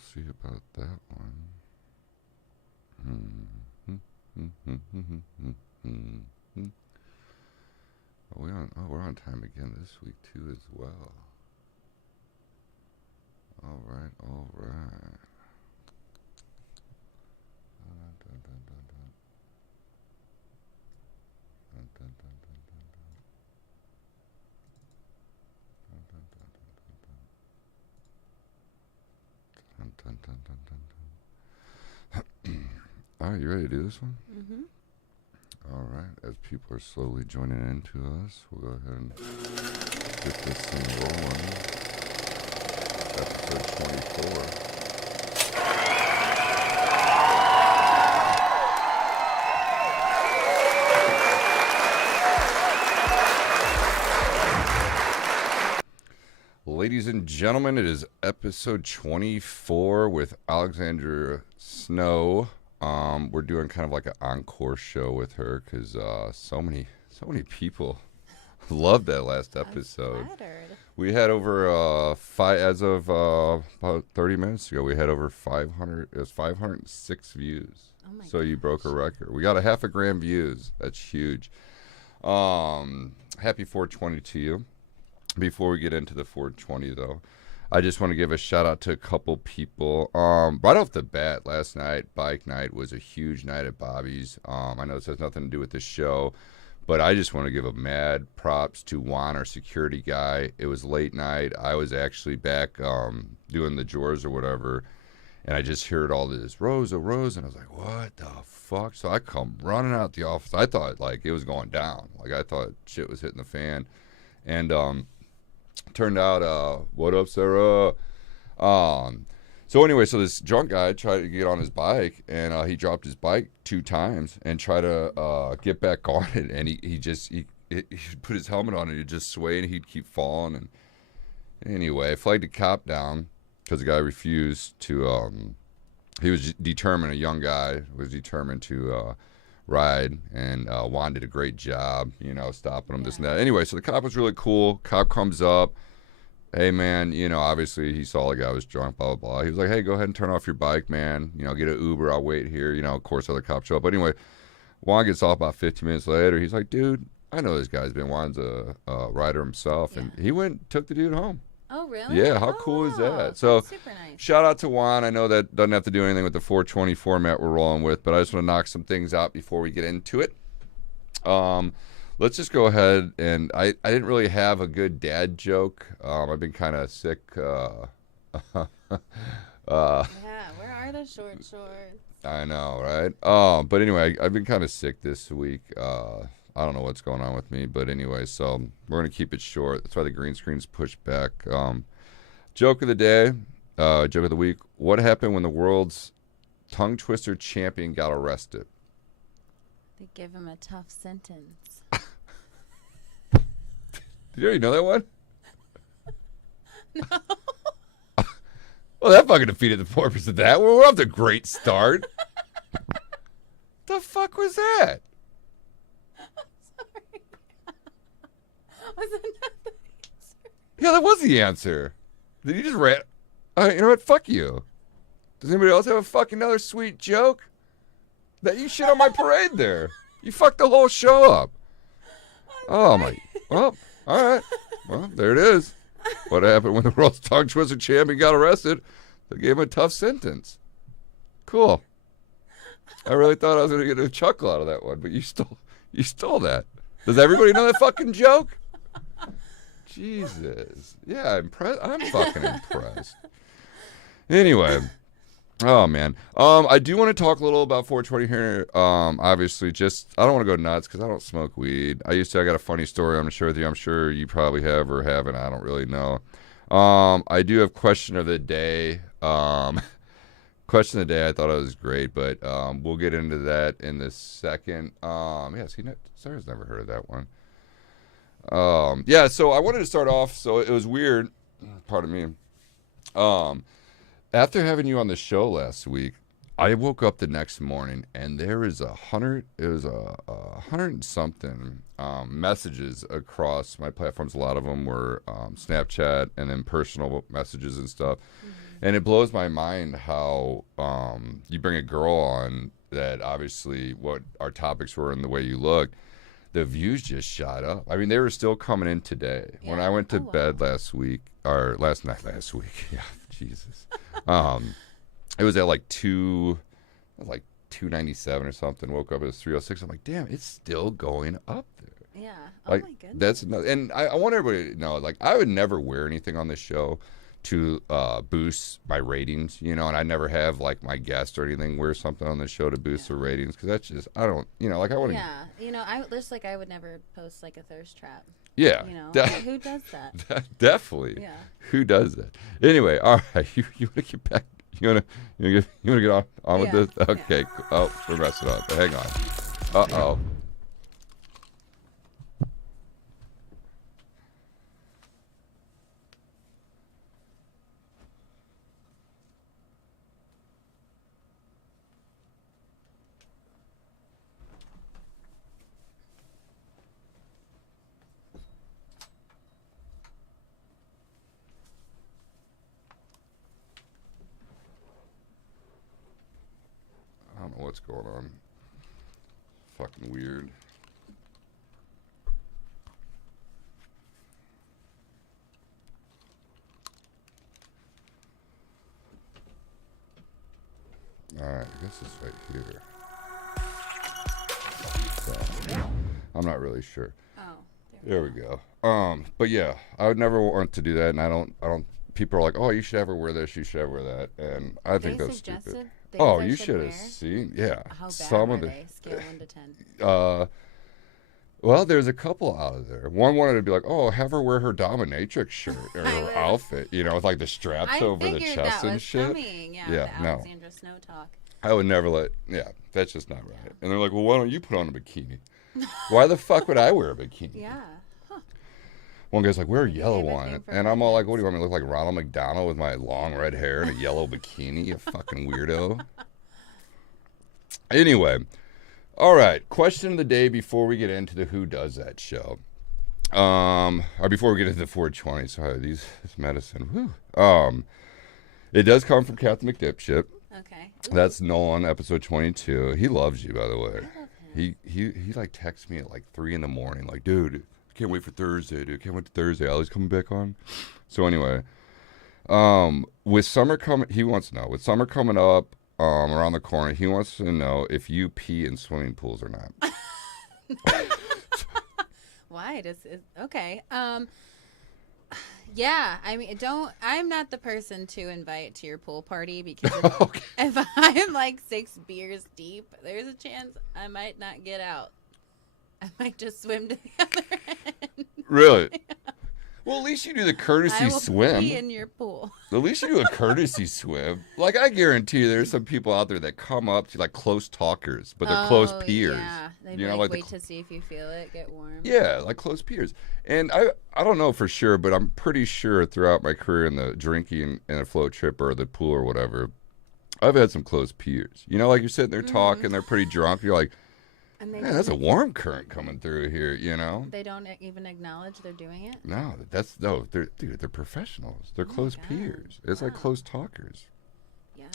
see about that one. We're on time again this week too as well. All right. All right, you ready to do this one? Mm-hmm. All right, as people are slowly joining in to us, we'll go ahead and get this thing rolling. Episode 24. Ladies and gentlemen, it is episode 24 with Alexandra Snow. We're doing kind of like an encore show with her because so many people loved that last episode. I'm flattered. We had over as of about 30 minutes ago, we had over 500. It was 506 views. Oh my So you broke a record. We got a 500 grand views. That's huge. Happy 420 to you. Before we get into the 420 though, I just want to give a shout out to a couple people. Right off the bat, last night, bike night, was a huge night at Bobby's. I know this has nothing to do with the show, but I just want to give a mad props to Juan, our security guy. It was late night. I was actually back doing the drawers or whatever, and I just heard all this, Rosa, and I was like, what the fuck? So I come running out the office. I thought, like, it was going down. Like, I thought shit was hitting the fan. And turned out, what up, Sarah? So anyway, so this drunk guy tried to get on his bike, and he dropped his bike 2 times and tried to get back on it, and he put his helmet on and he'd just sway and he'd keep falling. And anyway, I flagged the cop down because the guy refused to. He was determined. A young guy was determined to ride, and Juan did a great job, stopping him, this and that. Anyway, so the cop was really cool. Cop comes up, hey man, obviously he saw the guy was drunk, blah blah blah. He was like, hey, go ahead and turn off your bike, man. Get an Uber, I'll wait here. Of course other cops show up. But anyway, Juan gets off about 15 minutes later. He's like, dude, I know this guy's been. Juan's a rider himself, and he went and took the dude home. Oh, really? Yeah, how cool is that? So, super nice. Shout out to Juan. I know that doesn't have to do anything with the 420 format we're rolling with, but I just want to knock some things out before we get into it. Let's just go ahead, and I didn't really have a good dad joke. I've been kind of sick. Yeah, where are the short shorts? I know, right? But anyway, I've been kind of sick this week. I don't know what's going on with me, but anyway, so we're going to keep it short. That's why the green screen's pushed back. Joke of the day, joke of the week. What happened when the world's tongue twister champion got arrested? They give him a tough sentence. Did you already know that one? No. Well, that fucking defeated the purpose of that. We're off to a great start. The fuck was that? Sorry. Was that not the answer? Yeah, that was the answer. Did you just rant? You know what? Fuck you. Does anybody else have a fucking another sweet joke? That you shit on my parade there. You fucked the whole show up. Oh my. Well, all right. Well, there it is. What happened when the world's tongue twister champion got arrested? They gave him a tough sentence. Cool. I really thought I was going to get a chuckle out of that one, but you stole that. Does everybody know that fucking joke? Jesus. Yeah, I'm fucking impressed. Anyway. Oh, man. I do want to talk a little about 420 here. Obviously, I don't want to go nuts because I don't smoke weed. I got a funny story I'm going to share with you. I'm sure you probably have or haven't. I don't really know. I do have question of the day. Question of the day, I thought it was great, but we'll get into that in the second. Sarah's never heard of that one. So I wanted to start off. So it was weird. Pardon me. After having you on the show last week, I woke up the next morning and there is 100 and something messages across my platforms. A lot of them were Snapchat and then personal messages and stuff. Mm-hmm. And it blows my mind how you bring a girl on that obviously what our topics were and the way you looked, the views just shot up. I mean, they were still coming in today. Yeah. When I went to Oh, wow. bed last night, yeah, Jesus. It was at like 297 or something. Woke up, it was 306. I'm like, damn, it's still going up there. Yeah. Oh Like my goodness. that's and I want everybody to know, like, I would never wear anything on this show to boost my ratings, you know, and I never have like my guest or anything wear something on the show to boost their ratings because that's just I don't, you know, like I want to. Yeah. You know, I would never post like a thirst trap. Yeah, You know, de- who does that? definitely. Yeah. Who does that? Anyway, all right, you want to get back? You want to get on with Yeah. this? Okay. Cool. Oh, we're messing up. Hang on. Uh-oh. I don't know what's going on. Fucking weird. Alright, I guess it's right here. So, I'm not really sure. Oh. There we go. But yeah, I would never want to do that, and I don't. People are like, "Oh, you should ever wear this. You should ever wear that," and I think They that's suggested stupid. things Oh, I you should should have wear? seen. Yeah, How bad some were of the. they? Scale 1 to 10. Well, there's a couple out of there. One wanted to be like, "Oh, have her wear her dominatrix shirt or I her would- outfit," you know, with like the straps over the figured chest that and was shit. coming. Yeah. Yeah, The no. Alexandra Snow talk. I would never let. Yeah, that's just not right. And they're like, "Well, why don't you put on a bikini?" Why the fuck would I wear a bikini? Yeah. One guy's like, wear a Maybe yellow everything one. for And I'm all like, women's. what do you want me to look like, Ronald McDonald with my long red hair and a yellow bikini? You fucking weirdo. Anyway, all right. Question of the day before we get into the Who Does That show. Or before we get into the 420. Sorry, this medicine. Whew. It does come from Captain McDipshit. Okay. That's Nolan, episode 22. He loves you, by the way. I love him. He like texts me at like 3 in the morning, like, dude, can't wait for Thursday, dude. Can't wait to Thursday. Ali's coming back on. So anyway, with summer coming, he wants to know. With summer coming up, around the corner, he wants to know if you pee in swimming pools or not. Why does it? Okay. Yeah. I mean, I'm not the person to invite to your pool party because Okay. if I'm like 6 beers deep, there's a chance I might not get out. I might just swim to the other end. Really? Well, at least you do the I courtesy will swim. pee in your pool. At least you do a courtesy swim. Like, I guarantee you there's some people out there that come up to like close talkers, but they're close peers. Yeah. They You know, like, like the wait to see if you feel it get warm. Yeah, like close peers. And I don't know for sure, but I'm pretty sure throughout my career in the drinking and a float trip or the pool or whatever, I've had some close peers. You know, like you're sitting there talking, they're pretty drunk. You're like, And they man, that's a warm current coming through here, you know? They don't even acknowledge they're doing it. No, they're professionals. They're Oh my close God. peers. It's like Wow. close talkers. Yeah.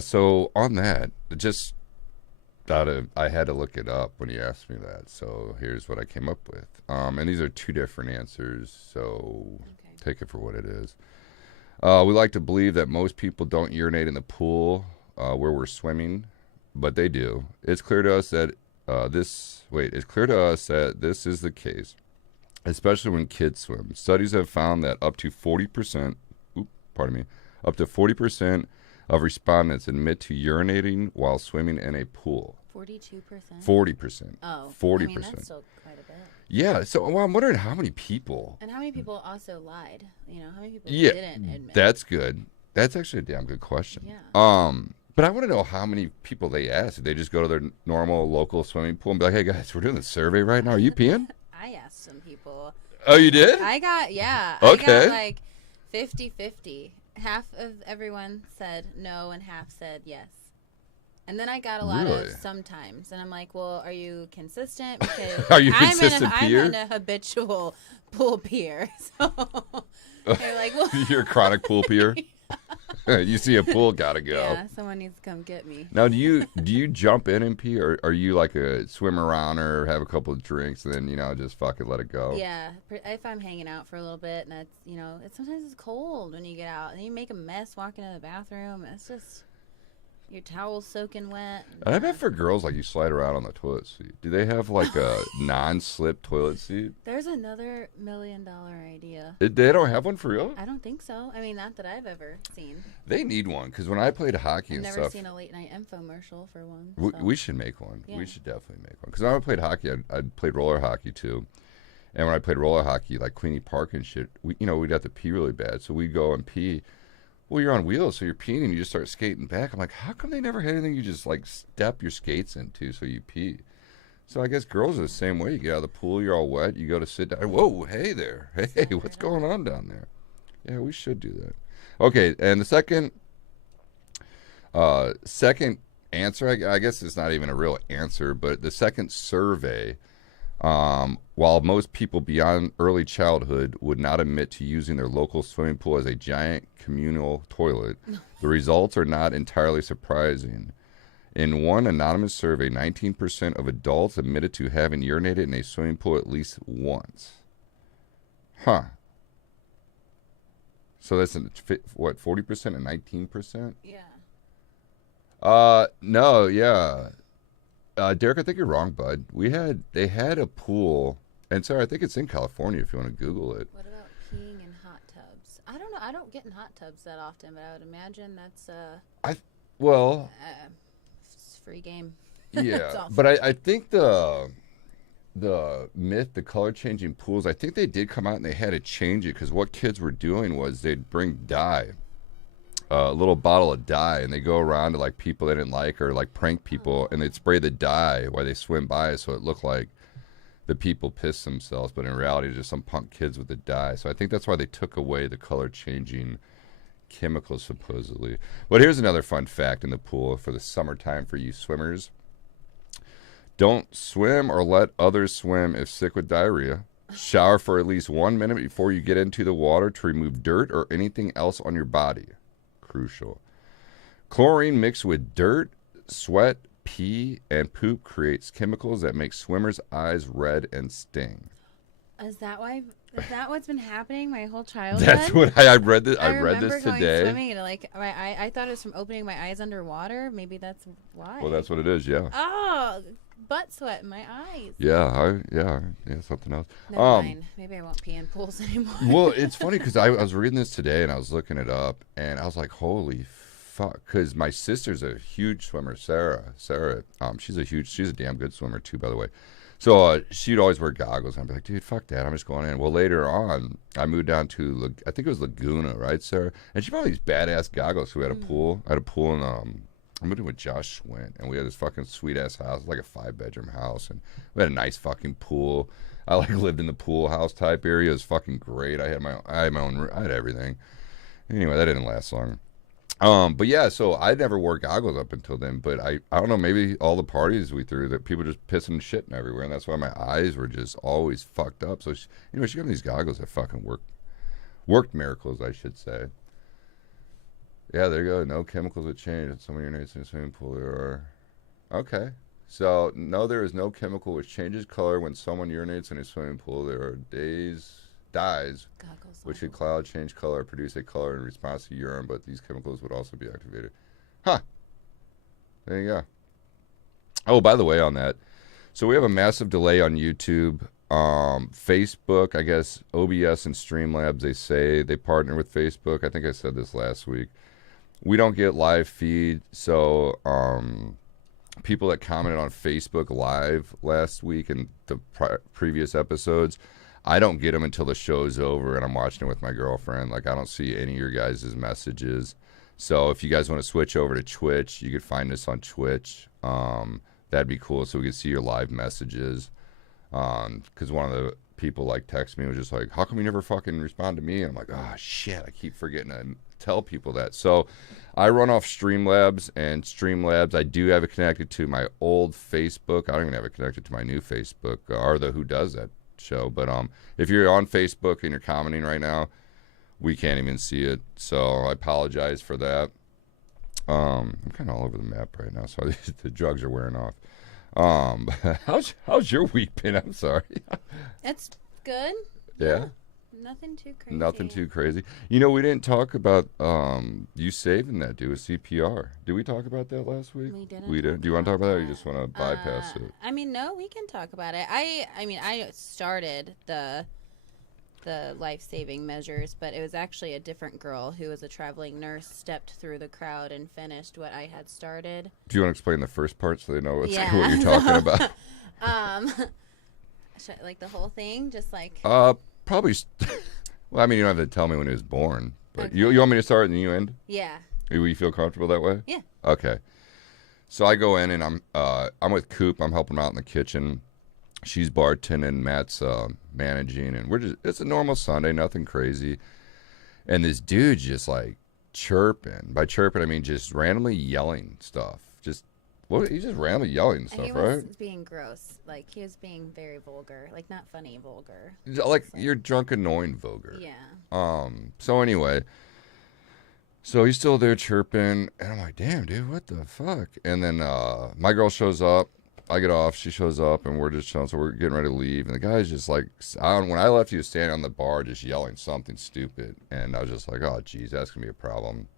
So on that, just I had to look it up when he asked me that. So here's what I came up with. And these are two different answers, so Okay. take it for what it is. We like to believe that most people don't urinate in the pool where we're swimming, but they do. It's clear to us that this is the case, especially when kids swim. Studies have found that up to 40% of respondents admit to urinating while swimming in a pool. 42%. 40%. Oh, 40%. I mean, that's still quite a bit. Yeah, so I'm wondering how many people. And how many people also lied? You know, how many people Yeah, didn't admit? that's good. That's actually a damn good question. Yeah. But I want to know how many people they asked. Did they just go to their normal local swimming pool and be like, "Hey guys, we're doing the survey right now. Are you peeing?" I asked some people. Oh, you did? I got Okay. like 50-50. Half of everyone said no and half said yes. And then I got a lot Really? of sometimes. And I'm like, well, are you consistent? Because Are you consistent peer? I'm a habitual pool peer. So They're like, well, You're a chronic pool peer. You see a pool, gotta go. yeah, someone needs to come get me. Now, do you jump in and pee, or are you like a swim around or have a couple of drinks and then just fucking let it go? Yeah, if I'm hanging out for a little bit and it's sometimes it's cold when you get out and you make a mess walking to the bathroom. It's just your towel's soaking wet. And I bet for girls, like you slide around on the toilet seat. Do they have like a non-slip toilet seat? There's another $1 million idea. They don't have one for real? I don't think so. I mean, not that I've ever seen. They need one because when I played hockey I've and never stuff, seen a late night infomercial for one. we should make one. Yeah. We should definitely make one because when I played hockey, I played roller hockey too. And when I played roller hockey, like Queenie Park and shit, we'd have to pee really bad, so we'd go and pee. Well, you're on wheels, so you're peeing and you just start skating back. I'm like, how come they never had anything you just like step your skates into so you pee? So I guess girls are the same way. You get out of the pool, you're all wet, you go to sit down. Whoa, hey there. Hey, what's going on down there? Yeah, we should do that. Okay, and the second answer, I guess it's not even a real answer, but the second survey, while most people beyond early childhood would not admit to using their local swimming pool as a giant communal toilet, the results are not entirely surprising. In one anonymous survey, 19% of adults admitted to having urinated in a swimming pool at least once. Huh. So that's, what, 40% and 19%? Yeah. No, yeah. Derek, I think you're wrong, bud. They had a pool, and sorry, I think it's in California if you want to Google it. What about peeing in hot tubs? I don't know. I don't get in hot tubs that often, but I would imagine that's it's free game. Yeah, but I think the myth, the color changing pools, I think they did come out and they had to change it because what kids were doing was they'd bring dye. A little bottle of dye, and they go around to like people they didn't like or like prank people, and they'd spray the dye while they swim by, so it looked like the people pissed themselves, but in reality, just some punk kids with the dye. So I think that's why they took away the color changing chemicals supposedly. But here's another fun fact in the pool for the summertime for you swimmers: don't swim or let others swim if sick with diarrhea. Shower for at least 1 minute before you get into the water to remove dirt or anything else on your body. Crucial. Chlorine mixed with dirt, sweat, pee, and poop creates chemicals that make swimmers' eyes red and sting. Is that what's been happening my whole childhood? That's what I read this. I read this remember today. Going swimming and I thought it was from opening my eyes underwater. Maybe that's why. Well, that's what it is. Yeah. Oh, butt sweat in my eyes. Yeah. Yeah. Something else. Never mind. Maybe I won't pee in pools anymore. Well, it's funny because I was reading this today and I was looking it up and I was like, holy fuck! Because my sister's a huge swimmer, Sarah. She's a damn good swimmer too, by the way. So she'd always wear goggles. And I'd be like, dude, fuck that. I'm just going in. Well, later on, I moved down to, I think it was Laguna, right, Sarah? And she bought these badass goggles. So we had a pool. I had a pool in, I moved in with Josh Swint. And we had this fucking sweet-ass house, like a 5-bedroom house. And we had a nice fucking pool. I, lived in the pool house type area. It was fucking great. I had my own room. I had everything. Anyway, that didn't last long. But yeah, so I never wore goggles up until then, but I don't know, maybe all the parties we threw that people just pissing and shitting everywhere, and that's why my eyes were just always fucked up. So she got these goggles that fucking worked miracles, I should say. Yeah, there you go. No chemicals that change. Some of your urinates in a swimming pool there are. Okay. So no, there is no chemical which changes color when someone urinates in a swimming pool. There are dyes which could cloud, change color, produce a color in response to urine, but these chemicals would also be activated. Huh. There you go. Oh, by the way, on that, so we have a massive delay on YouTube. Facebook, I guess, OBS and Streamlabs, they say they partner with Facebook. I think I said this last week. We don't get live feed, so people that commented on Facebook Live last week and the previous episodes, I don't get them until the show's over and I'm watching it with my girlfriend. Like, I don't see any of your guys' messages. So if you guys want to switch over to Twitch, you could find us on Twitch. That'd be cool, so we can see your live messages. Because one of the people texted me and was just like, how come you never fucking respond to me? And I'm like, oh shit, I keep forgetting to tell people that. So I run off Streamlabs, and Streamlabs, I do have it connected to my old Facebook. I don't even have it connected to my new Facebook, or the Who Does That show. But if you're on Facebook and you're commenting right now, we can't even see it. So I apologize for that. I'm kind of all over the map right now, so the drugs are wearing off. How's your week been? I'm sorry. It's good. Yeah. Nothing too crazy. Nothing too crazy. You know, we didn't talk about you saving that dude with CPR. Did we talk about that last week? We didn't. We didn't. Do you want to talk about that, or you just want to bypass it? I mean, no, we can talk about it. I mean, I started the life-saving measures, but it was actually a different girl who was a traveling nurse stepped through the crowd and finished what I had started. Do you want to explain the first part so they know what Yeah. you're talking about? Like the whole thing, just like Probably. Well, I mean, you don't have to tell me when he was born, but Okay. you want me to start and you end? yeah, Do you feel comfortable that way? yeah. Okay. So I go in and I'm with Coop. I'm helping him out in the kitchen. She's bartending. Matt's managing, and it's a normal Sunday, nothing crazy. And this dude's just like chirping. By chirping, I mean just randomly yelling stuff. He's just randomly yelling stuff, He right? was being gross. Like, he was being very vulgar. Like, not funny vulgar. Like you're drunk, annoying, vulgar. Yeah. So anyway, so he's still there chirping, and I'm like, damn, dude, what the fuck? And then my girl shows up. I get off. She shows up, and we're just chilling. So we're getting ready to leave, and the guy's just like, when I left, he was standing on the bar just yelling something stupid, and I was just like, oh, geez, that's gonna be a problem.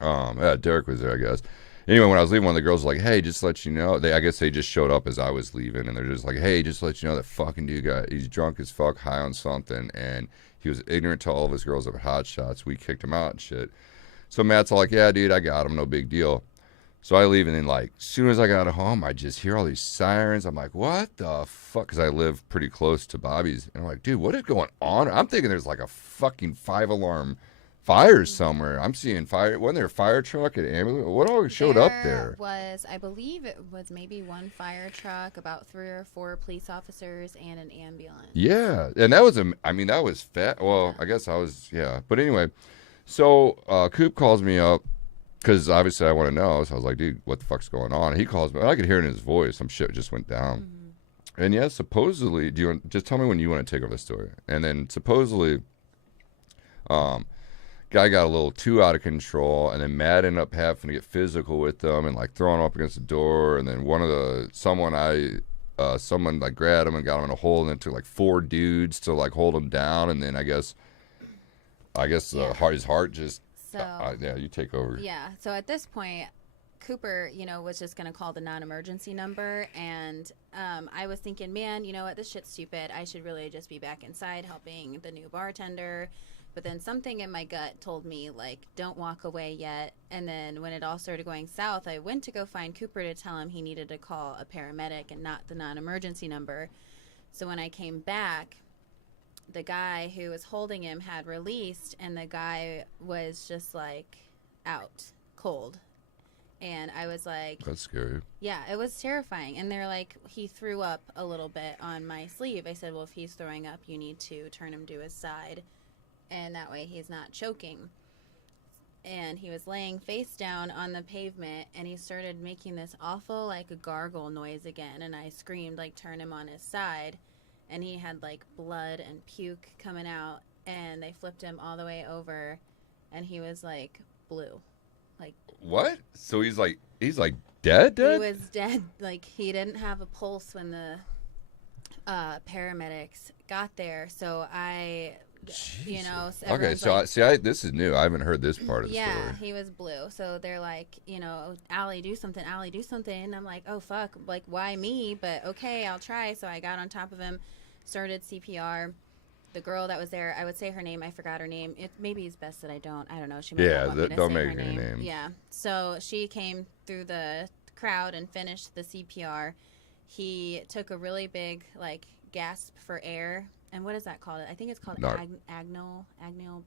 Yeah, Derek was there, I guess. Anyway, when I was leaving, one of the girls was like, hey, just to let you know. I guess they just showed up as I was leaving, and they're just like, hey, just to let you know that fucking dude he's drunk as fuck, high on something, and he was ignorant to all of his girls that were hot shots. We kicked him out and shit. So Matt's all like, yeah, dude, I got him, no big deal. So I leave, and then, like, as soon as I got home, I just hear all these sirens. I'm like, what the fuck? Because I live pretty close to Bobby's. And I'm like, dude, what is going on? I'm thinking there's, like, a fucking 5-alarm fire somewhere. I'm seeing fire. Wasn't there a fire truck and ambulance? What all showed up there? I believe it was maybe one fire truck, about 3 or 4 police officers, and an ambulance. Yeah. And that was, that was fat. Well, I guess I was, yeah. But anyway, so Coop calls me up. Because obviously I want to know. So I was like, dude, what the fuck's going on? And he calls me. And I could hear it in his voice. Some shit just went down. Mm-hmm. And yeah, supposedly, just tell me when you want to take over the story. And then supposedly, guy got a little too out of control. And then Matt ended up having to get physical with them and like throwing him up against the door. And then someone like grabbed him and got him in a hole. And then took like 4 dudes to like hold him down. And then I guess his heart just. So yeah, you take over. Yeah. So at this point, Cooper, was just going to call the non-emergency number. And I was thinking, man, you know what? This shit's stupid. I should really just be back inside helping the new bartender. But then something in my gut told me, like, don't walk away yet. And then when it all started going south, I went to go find Cooper to tell him he needed to call a paramedic and not the non-emergency number. So when I came back, the guy who was holding him had released, and the guy was just like out cold. And I was like, that's scary. Yeah, it was terrifying. And they're like, he threw up a little bit on my sleeve. I said, well, if he's throwing up, you need to turn him to his side, and that way he's not choking. And he was laying face down on the pavement, and he started making this awful like a gargle noise again, and I screamed, like, turn him on his side. And he had, like, blood and puke coming out, and they flipped him all the way over, and he was, like, blue. Like, what? So he's like dead? He was dead. Like, he didn't have a pulse when the paramedics got there. So Jesus. Okay, so like, this is new. I haven't heard this part of the story. Yeah, he was blue. So they're like, Allie, do something. Allie, do something. And I'm like, oh, fuck. Like, why me? But okay, I'll try. So I got on top of him. Started CPR. The girl that was there, I would say her name. I forgot her name. It maybe it's best that I don't. I don't know. She might not want me to don't say make her any name. names. Yeah. So she came through the crowd and finished the CPR. He took a really big like gasp for air. And what is that called? I think it's called agnal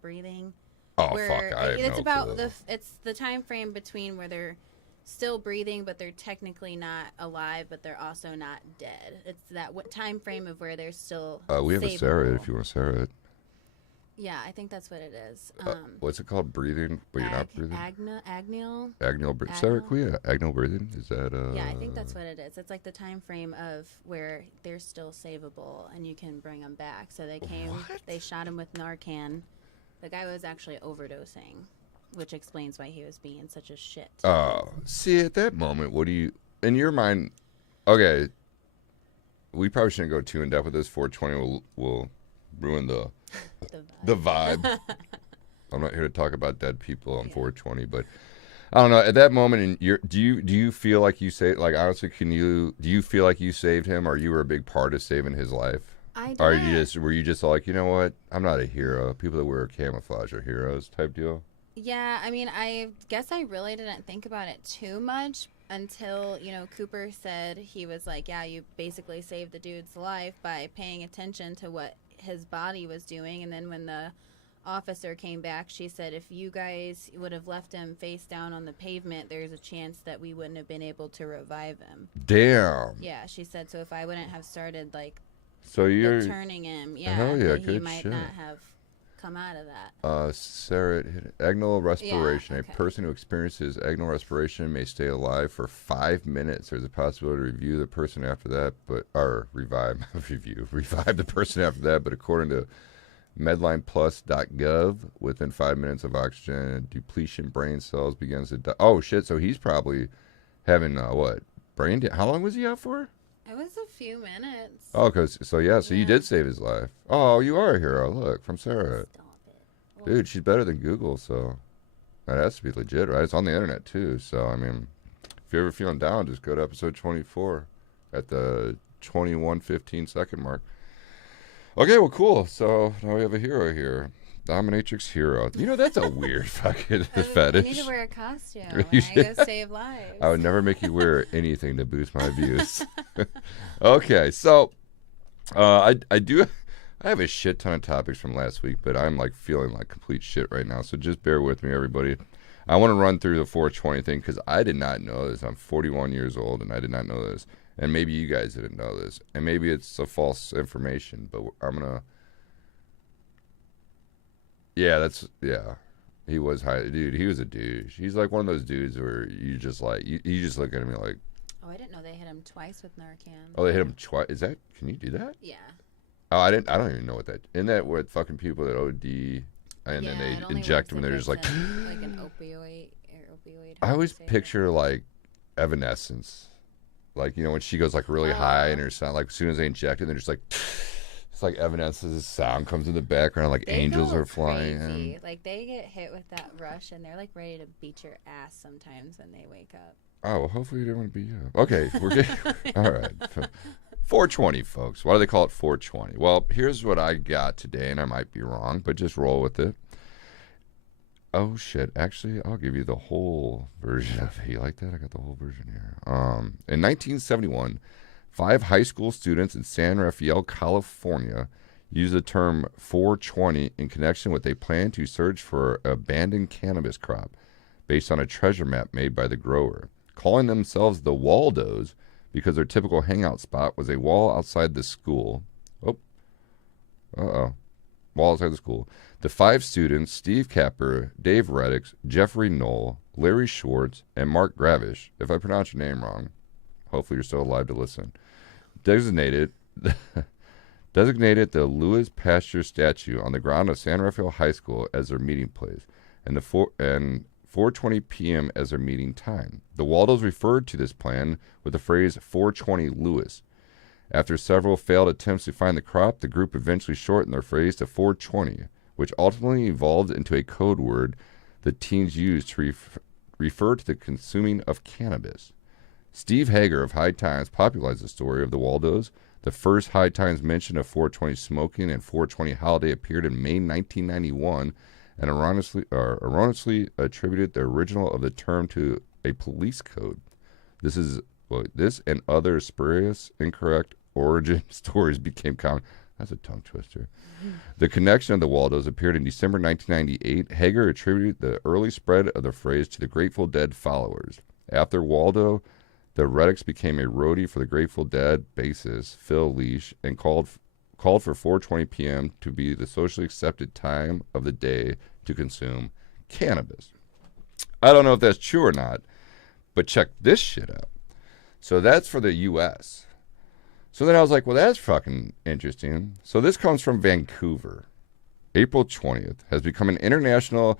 breathing. Oh fuck! It's about it's the time frame between where they're still breathing, but they're technically not alive, but they're also not dead. It's that time frame of where they're still. We have a Sarah if you want to Sarah it. Yeah, I think that's what it is. What's it called? Breathing? But you're not breathing. Agnal breathing. Sarah, agnal breathing. Is that? Yeah, I think that's what it is. It's like the time frame of where they're still savable and you can bring them back. So they came. What? They shot him with Narcan. The guy was actually overdosing, which explains why he was being such a shit. Oh, see, at that moment, what do you, in your mind, okay, we probably shouldn't go too in depth with this. 420 will ruin the vibe. I'm not here to talk about dead people on 420, but I don't know. At that moment, do you feel like you saved? Like honestly, do you feel like you saved him, or you were a big part of saving his life? I did. Or were you just like, you know what? I'm not a hero. People that wear camouflage are heroes type deal. Yeah, I mean, I guess I really didn't think about it too much until, Cooper said, he was like, yeah, you basically saved the dude's life by paying attention to what his body was doing. And then when the officer came back, she said, if you guys would have left him face down on the pavement, there's a chance that we wouldn't have been able to revive him. Damn. Yeah, she said, so if I wouldn't have started, like, so you're turning him, he might not have come out of that. Sarah, agnal respiration. Yeah, okay. A person who experiences agnal respiration may stay alive for 5 minutes. There's a possibility to review the person after that, revive the person after that. But according to medlineplus.gov, within 5 minutes of oxygen depletion, brain cells begins to die. Oh shit! So he's probably having brain? How long was he out for? It was a few minutes. Oh, so you did save his life. Oh, you are a hero. Look, from Sarah. Stop it. Dude, she's better than Google, so that has to be legit, right? It's on the internet, too. So, I mean, if you're ever feeling down, just go to episode 24 at the 21:15 mark. Okay, well, cool. So now we have a hero here. Dominatrix hero. That's a weird fucking fetish. I need to wear a costume when I go save lives. I would never make you wear anything to boost my views. Okay, so I have a shit ton of topics from last week, but I'm like feeling like complete shit right now. So just bear with me, everybody. I want to run through the 420 thing because I did not know this. I'm 41 years old and I did not know this. And maybe you guys didn't know this. And maybe it's a false information, but I'm going to... Yeah, he was high. Dude, he was a douche. He's like one of those dudes where you just like, you just look at me like... Oh, I didn't know they hit him twice with Narcan. Oh, they hit him twice? Can you do that? Yeah. Oh, I don't even know what that... Isn't that what fucking people that OD and then they inject them and they're just like... like an opioid. I always picture like Evanescence. Like, when she goes like really high and her sound, like as soon as they inject it, they're just like... It's like Evanescence's sound comes in the background, like angels are flying in. Like they get hit with that rush and they're like ready to beat your ass sometimes when they wake up. Oh, well, hopefully you didn't want to beat you up. Okay, we're getting... All right. 420, folks. Why do they call it 420? Well, here's what I got today, and I might be wrong, but just roll with it. Oh, shit. Actually, I'll give you the whole version of it. You like that? I got the whole version here. In 1971, 5 high school students in San Rafael, California, used the term 420 in connection with a plan to search for an abandoned cannabis crop based on a treasure map made by the grower, calling themselves the Waldos because their typical hangout spot was a wall outside the school. Wall outside the school. The 5 students, Steve Capper, Dave Reddix, Jeffrey Knoll, Larry Schwartz, and Mark Gravish, if I pronounce your name wrong, hopefully you're still alive to listen, designated the Lewis Pasteur statue on the ground of San Rafael High School as their meeting place, and 4:20 p.m. as their meeting time. The Waldos referred to this plan with the phrase 420 Lewis. After several failed attempts to find the crop, the group eventually shortened their phrase to 420, which ultimately evolved into a code word the teens used to refer to the consuming of cannabis. Steve Hager of High Times popularized the story of the Waldos. The first High Times mention of 420 smoking and 420 holiday appeared in May 1991 and erroneously attributed the original of the term to a police code. This and other spurious, incorrect origin stories became common. That's a tongue twister. Mm-hmm. The connection of the Waldos appeared in December 1998. Hager attributed the early spread of the phrase to the Grateful Dead followers. After Waldo, the Reddix became a roadie for the Grateful Dead bassist Phil Lesh and called for 4:20 p.m. to be the socially accepted time of the day to consume cannabis. I don't know if that's true or not, but check this shit out. So that's for the U.S. So then I was like, well, that's fucking interesting. So this comes from Vancouver. April 20th has become an international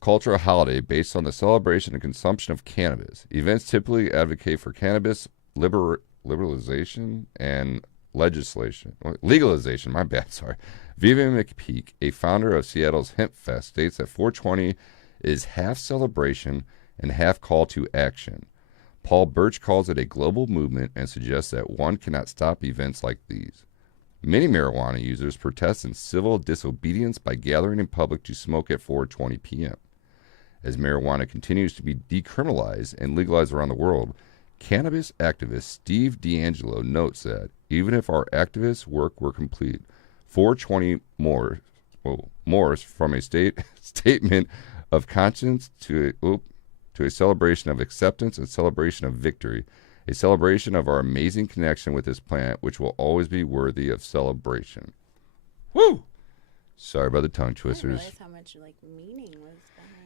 cultural holiday based on the celebration and consumption of cannabis. Events typically advocate for cannabis liberalization and legalization. My bad, sorry. Vivian McPeak, a founder of Seattle's Hemp Fest, states that 420 is half celebration and half call to action. Paul Birch calls it a global movement and suggests that one cannot stop events like these. Many marijuana users protest in civil disobedience by gathering in public to smoke at 4:20 p.m. As marijuana continues to be decriminalized and legalized around the world, cannabis activist Steve D'Angelo notes that even if our activist work were complete, 420 Morse from a statement of conscience to a celebration of acceptance and celebration of victory, a celebration of our amazing connection with this plant, which will always be worthy of celebration. Woo! Sorry about the tongue I didn't twisters. realize how much meaning was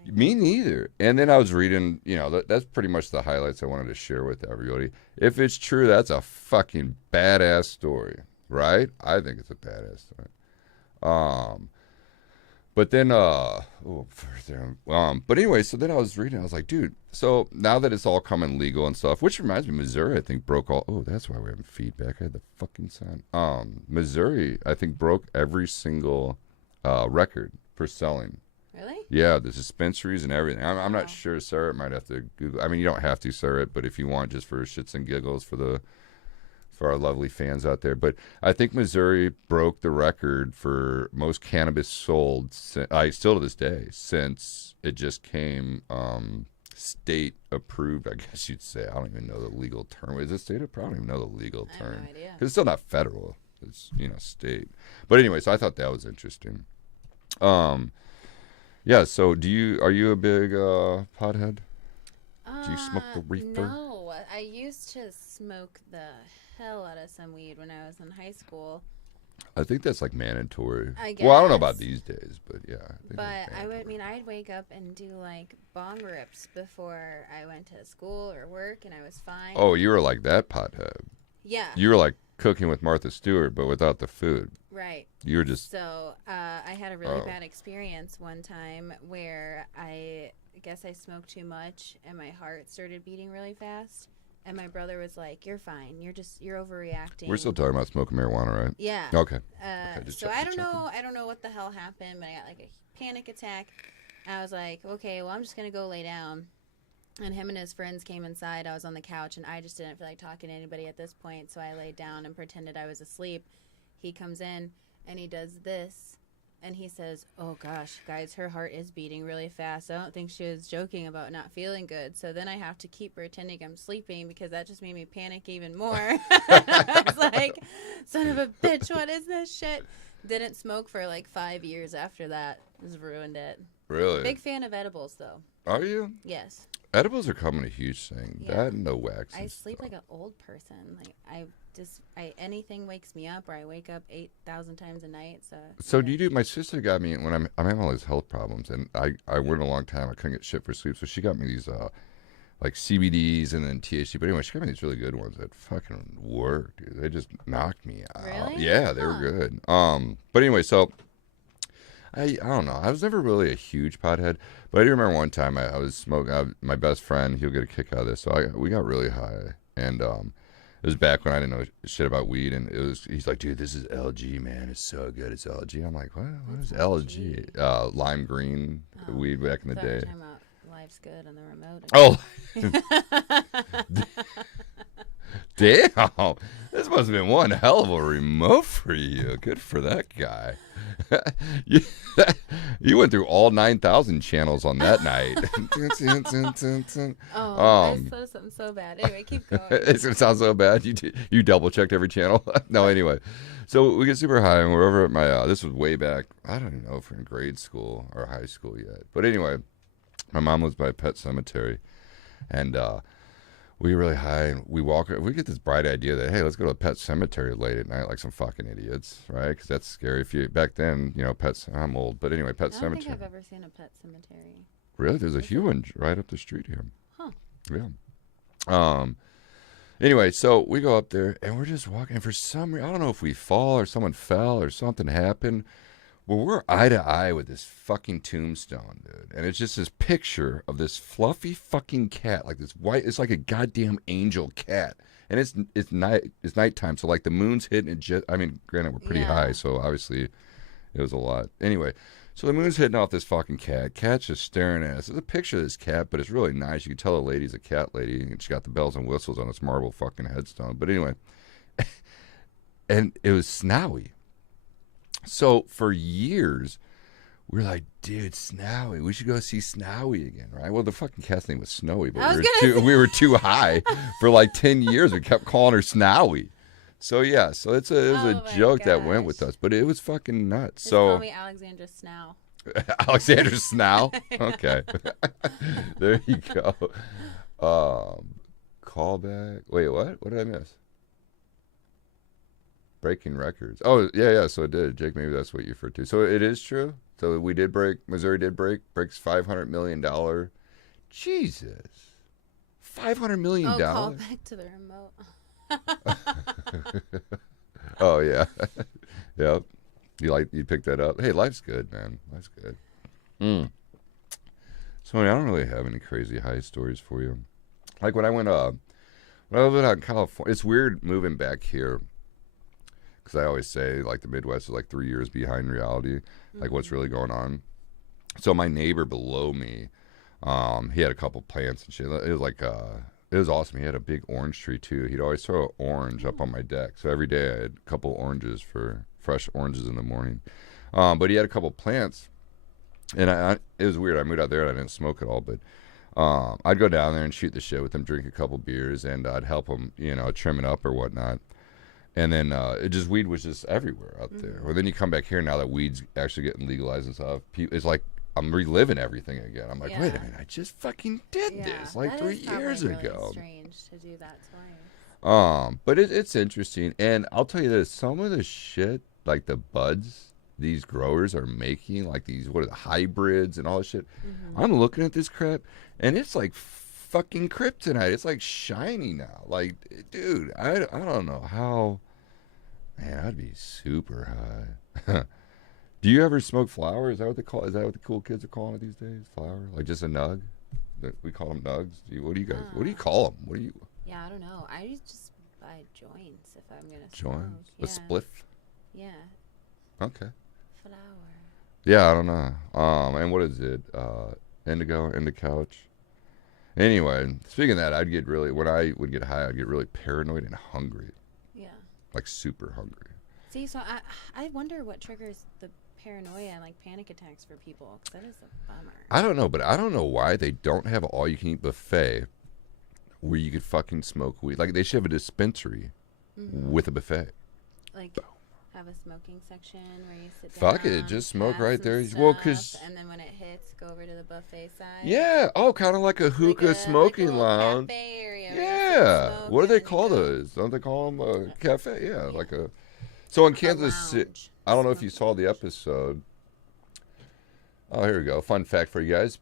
behind. Me neither. And then I was reading, that's pretty much the highlights I wanted to share with everybody. If it's true, that's a fucking badass story, right? I think it's a badass story. But then, but anyway, so then I was reading, I was like, dude, so now that it's all coming legal and stuff, which reminds me, Missouri, I think, broke that's why we're having feedback. I had the fucking sound. Missouri, I think, broke every single record for selling. Really? Yeah, the dispensaries and everything. I'm not sure, Sarah might have to Google. I mean, you don't have to, Sarah, but if you want, just for shits and giggles for our lovely fans out there. But I think Missouri broke the record for most cannabis sold, still to this day, since it just came state approved, I guess you'd say. I don't even know the legal term. Is it state approved? I don't even know the legal term. I have no idea. Because it's still not federal. It's, state. But anyway, so I thought that was interesting. Yeah, so are you a big pothead? Do you smoke the reefer? No, I used to smoke the hell out of some weed when I was in high school. I think that's like mandatory. I guess. Well, I don't know about these days, but yeah. But I'd wake up and do like bong rips before I went to school or work, and I was fine. Oh, you were like that pothead. Yeah. You were like cooking with Martha Stewart, but without the food. Right. You were just. So I had a really bad experience one time where I guess I smoked too much and my heart started beating really fast. And my brother was like, "You're fine. You're overreacting." We're still talking about smoking marijuana, right? Yeah. Okay. So I don't know what the hell happened, but I got like a panic attack. I was like, okay, well, I'm just gonna go lay down. And him and his friends came inside. I was on the couch, and I just didn't feel like talking to anybody at this point, so I laid down and pretended I was asleep. He comes in, and he does this, and he says, "Oh, gosh, guys, her heart is beating really fast. I don't think she was joking about not feeling good." So then I have to keep pretending I'm sleeping because that just made me panic even more. I was like, son of a bitch, what is this shit? Didn't smoke for like 5 years after that. Just ruined it. Really? Big fan of edibles, though. Are you? Yes. Edibles are coming a huge thing. Yeah. That and the wax. I sleep like an old person. Like anything wakes me up, or I wake up 8,000 times a night. So do you do? My sister got me when I'm having all these health problems, and I went a long time. I couldn't get shit for sleep, so she got me these like CBDs and then THC. But anyway, she got me these really good ones that fucking work, dude. They just knocked me out. Really? Yeah, they were good. But anyway, so I don't know. I was never really a huge pothead, but I do remember one time I was smoking. My best friend, he'll get a kick out of this. So we got really high, and it was back when I didn't know shit about weed, and he's like, dude, this is LG, man. It's so good. It's LG. I'm like, what is LG? Lime green weed back in the day. Life's good on the remote. Oh. Damn. This must have been one hell of a remote for you. Good for that guy. You went through all 9,000 channels on that night. I saw something so bad. Anyway, keep going. It's going to sound so bad. You double-checked every channel? No, anyway. So we get super high, and we're over at my, this was way back, I don't even know if we're in grade school or high school yet. But anyway, my mom lives by a pet cemetery, and we were really high, and we get this bright idea that, hey, let's go to a pet cemetery late at night like some fucking idiots, right? Because that's scary. Back then, pets, I'm old, but anyway, pet cemetery. I don't think I've ever seen a pet cemetery. Really? There's a huge one right up the street here. Huh. Yeah. Anyway, so we go up there, and we're just walking, and for some reason, I don't know if we fall or someone fell or something happened. Well, we're eye to eye with this fucking tombstone, dude. And it's just this picture of this fluffy fucking cat, like this white, it's like a goddamn angel cat. And it's nighttime, so like the moon's hitting it just, I mean, granted we're pretty high, so obviously it was a lot. Anyway, so the moon's hitting off this fucking cat. Cat's just staring at us. There's a picture of this cat, but it's really nice. You can tell the lady's a cat lady, and she got the bells and whistles on this marble fucking headstone. But anyway, and it was Snowy. So for years, we were like, dude, Snowy, we should go see Snowy again, right? Well, the fucking cat's name was Snowy, but we were too high for like 10 years. We kept calling her Snowy. So yeah, so it was a joke that went with us, but it was fucking nuts. Just so call me Alexandra Snow. Alexandra Snow. Okay, there you go. Callback. Wait, what? What did I miss? Breaking records. Oh yeah. So it did, Jake. Maybe that's what you referred to. So it is true. So we did break. Missouri did breaks $500 million. Jesus, $500 million. Oh, call back to the remote. Oh yeah, yep. You picked that up. Hey, life's good, man. Life's good. So I don't really have any crazy high stories for you. Like when I went when I lived out in California, it's weird moving back here because I always say like the Midwest is like 3 years behind reality, like what's really going on. So my neighbor below me, he had a couple plants and shit. It was like it was awesome. He had a big orange tree too. He'd always throw an orange up on my deck. So every day I had a couple oranges for fresh oranges in the morning. But he had a couple plants, and it was weird. I moved out there and I didn't smoke at all, but I'd go down there and shoot the shit with him, drink a couple beers, and I'd help him, trim it up or whatnot. And then weed was just everywhere out there. Well, then you come back here now that weed's actually getting legalized and stuff. It's like I'm reliving everything again. I'm like, wait a minute, I just fucking did this like that 3 is probably years really ago. Strange to do that twice. But it's interesting, and I'll tell you this: some of the shit, like the buds these growers are making, like these hybrids and all this shit. I'm looking at this crap, and it's like fucking kryptonite. It's like shiny now. Like, dude, I don't know how. Man, I'd be super high. Do you ever smoke flower? Is that what they call? Is that what the cool kids are calling it these days? Flower, like just a nug? We call them nugs. What do you guys? What do you call them? What do you? Yeah, I don't know. I just buy joints if I'm gonna Joints? smoke. A spliff? Yeah. Okay. Flower. Yeah, I don't know. And what is it? Indigo couch. Anyway, speaking of that, when I would get high, I'd get really paranoid and hungry. Yeah. Like super hungry. See, so I wonder what triggers the paranoia and like panic attacks for people, because that is a bummer. I don't know, but I don't know why they don't have an all-you-can-eat buffet where you could fucking smoke weed. Like they should have a dispensary with a buffet. Like have a smoking section where you sit down. Fuck it, just smoke right there. Stuff, Well, cause and then when it hits, go over to the buffet side. yeah, kind of like a hookah smoking lounge. Cafe area Yeah, what do they call those? Don't they call them a cafe? Yeah, like a. So in Kansas City, I don't know if you saw the episode. Oh, here we go. Fun fact for you guys: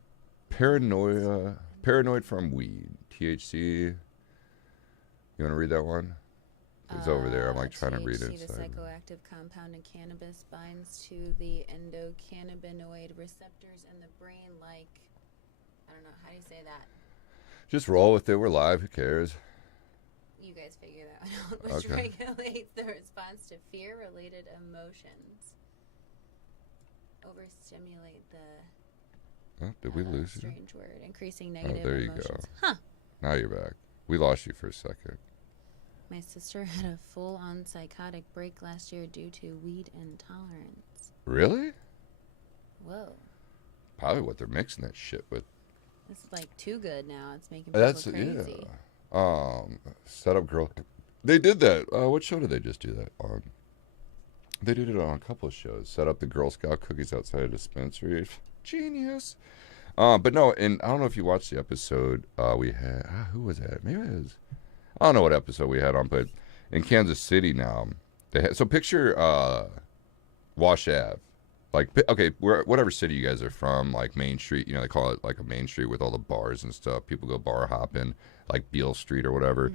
paranoid from weed, THC. You want to read that one? It's over there. I'm like trying to read it. THC, the psychoactive compound in cannabis, binds to the endocannabinoid receptors in the brain like, I don't know, how do you say that? Just roll with it. We're live. Who cares? You guys figure that one out, which regulates the response to fear-related emotions. Overstimulate the... Oh, did we lose you? Strange word. Increasing negative there you emotions. go. Huh. Now you're back. We lost you for a second. My sister had a full-on psychotic break last year due to weed intolerance. Really? Whoa. Probably what they're mixing that shit with. It's like too good now. It's making people crazy. Yeah. Set up girl. They did that. What show did they just do that on? They did it on a couple of shows. Set up the Girl Scout cookies outside a dispensary. Genius. But no, and I don't know if you watched the episode we had. Who was that? Maybe it was. I don't know what episode we had on, but in Kansas City now, they had, so picture Wash Ave. Like, okay, whatever city you guys are from, like Main Street, they call it like a Main Street with all the bars and stuff. People go bar hopping, like Beale Street or whatever.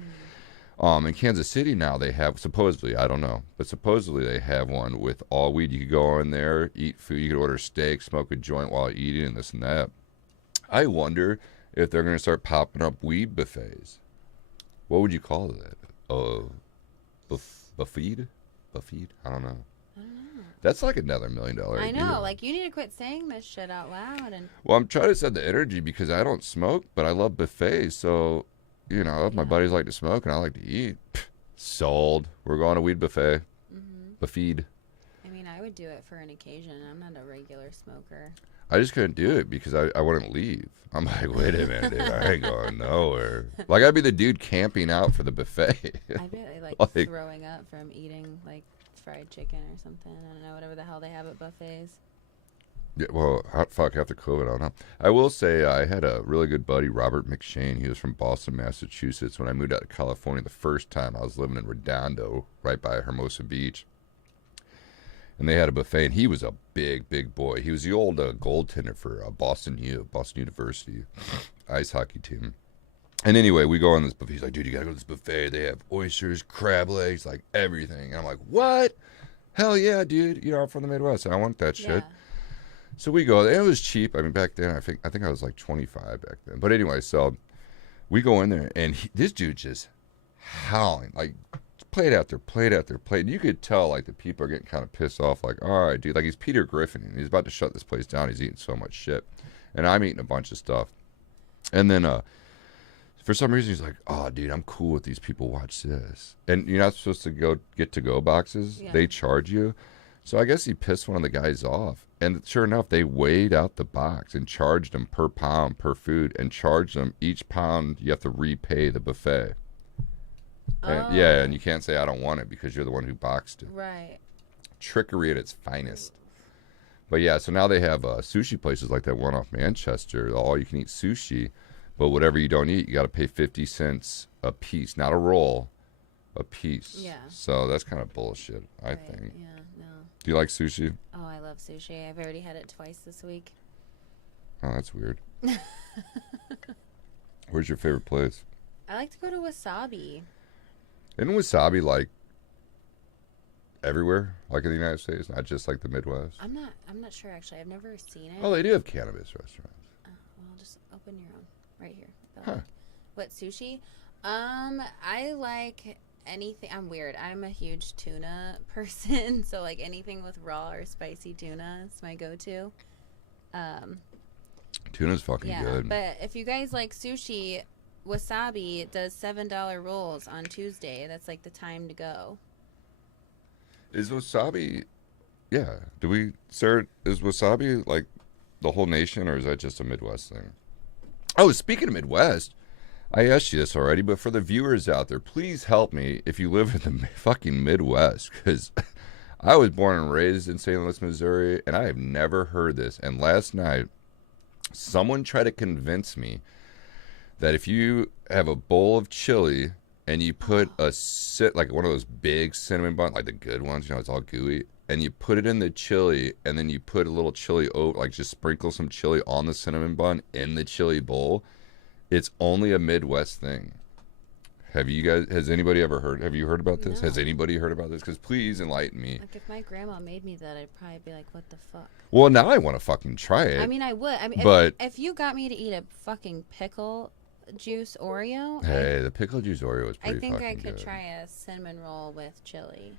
In Kansas City now they have, supposedly, I don't know, but supposedly they have one with all weed. You could go in there, eat food, you could order steak, smoke a joint while eating, and this and that. I wonder if they're going to start popping up weed buffets. What would you call that? Buffet? Buffet? I don't know. That's like another $1 million idea. I know. Like, you need to quit saying this shit out loud. And well, I'm trying to set the energy because I don't smoke, but I love buffets. So, you know, if my buddies like to smoke and I like to eat, sold. We're going to weed buffet. Buffet. I mean, I would do it for an occasion. I'm not a regular smoker. I just couldn't do it because I wouldn't leave. I'm like, wait a minute, dude. I ain't going nowhere. Like, I'd be the dude camping out for the buffet. I'd be like throwing up from eating, like, fried chicken or something. I don't know, whatever the hell they have at buffets. Yeah, well, fuck, after COVID, I don't know. I will say I had a really good buddy, Robert McShane. He was from Boston, Massachusetts. When I moved out to California the first time, I was living in Redondo, right by Hermosa Beach. And they had a buffet, and he was a big, big boy. He was the old goaltender for Boston University ice hockey team. And anyway, we go on this buffet. He's like, dude, you got to go to this buffet. They have oysters, crab legs, like everything. And I'm like, what? Hell yeah, dude. You know, I'm from the Midwest. I want that shit. So we go. It was cheap. I mean, back then, I think I was like 25 back then. But anyway, so we go in there, and this dude just howling, like plate after plate after plate. And you could tell, like, the people are getting kind of pissed off. Like, all right, dude. Like, he's Peter Griffin, and he's about to shut this place down. He's eating so much shit. And I'm eating a bunch of stuff. And then for some reason, he's like, oh, dude, I'm cool with these people. Watch this. And you're not supposed to get to-go boxes. Yeah. They charge you. So I guess he pissed one of the guys off. And sure enough, they weighed out the box and charged them per pound, per food, and charged them each pound you have to repay the buffet. And, yeah, and you can't say I don't want it because you're the one who boxed it. Right. Trickery at its finest. But yeah, so now they have sushi places like that one off Manchester, all you can eat sushi, but whatever you don't eat, you got to pay 50 cents a piece, not a roll, a piece. Yeah. So that's kind of bullshit, I think. Yeah, no. Do you like sushi? Oh, I love sushi. I've already had it twice this week. Oh, that's weird. Where's your favorite place? I like to go to Wasabi. Isn't Wasabi like everywhere, like in the United States, not just like the Midwest? I'm not sure actually. I've never seen it. Oh, they do have cannabis restaurants. Well, just open your own right here. Huh. What sushi? I like anything. I'm weird. I'm a huge tuna person, so like anything with raw or spicy tuna is my go-to. Tuna's fucking good. But if you guys like sushi, Wasabi does $7 rolls on Tuesday. That's like the time to go. Is Wasabi? Yeah. Is Wasabi like the whole nation, or is that just a Midwest thing? Oh, speaking of Midwest, I asked you this already, but for the viewers out there, please help me if you live in the fucking Midwest, because I was born and raised in St. Louis, Missouri, and I have never heard this. And last night, someone tried to convince me that if you have a bowl of chili and you put like one of those big cinnamon buns, like the good ones, you know, it's all gooey, and you put it in the chili, and then you put a little chili over, like just sprinkle some chili on the cinnamon bun in the chili bowl, it's only a Midwest thing. Have you heard about this? No. Has anybody heard about this? Because please enlighten me. Like, if my grandma made me that, I'd probably be like, what the fuck? Well, now I want to fucking try it. I mean, I would. I mean, but if you got me to eat a fucking pickle juice Oreo. Hey, the pickle juice Oreo is pretty fucking good. I think I could try a cinnamon roll with chili.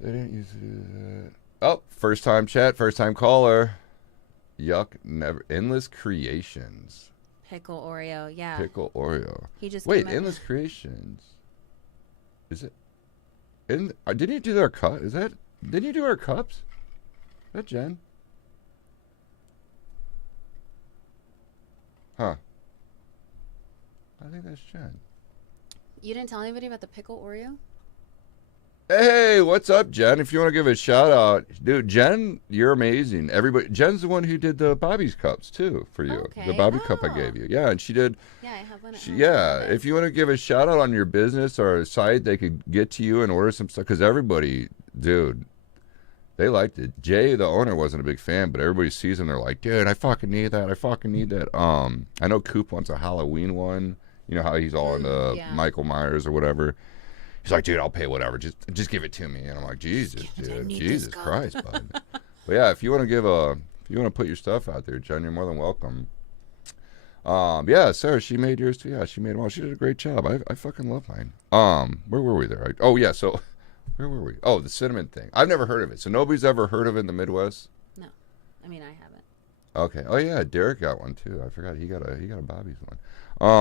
They didn't used to do that. Oh, first time chat, first time caller. Yuck, never. Endless Creations. Pickle Oreo, yeah. Pickle Oreo. Wait, Endless Creations. Is it? Didn't you do our cup? Didn't you do our cups? Is that Jen? Huh. I think that's Jen. You didn't tell anybody about the pickle Oreo? Hey, what's up, Jen? If you want to give a shout out, dude, Jen, you're amazing. Jen's the one who did the Bobby's cups too for you. Okay. The Bobby cup I gave you. Yeah, and she did. Yeah, I have one. If you want to give a shout out on your business or a site, they could get to you and order some stuff because everybody, dude, they liked it. Jay, the owner, wasn't a big fan, but everybody sees him. They're like, dude, I fucking need that. I fucking need that. I know Coop wants a Halloween one. You know how he's all into Michael Myers or whatever. He's like, dude, I'll pay whatever. Just give it to me. And I'm like, Jesus, dude, Jesus Christ, bud. But yeah, if you want to put your stuff out there, Jen, you're more than welcome. Yeah, Sarah, she made yours too. Yeah, she made them all. She did a great job. I fucking love mine. Where were we there? Oh yeah, so where were we? Oh, the cinnamon thing. I've never heard of it. So nobody's ever heard of it in the Midwest? No. I mean, I haven't. Okay. Oh yeah, Derek got one too. I forgot he got a Bobby's one.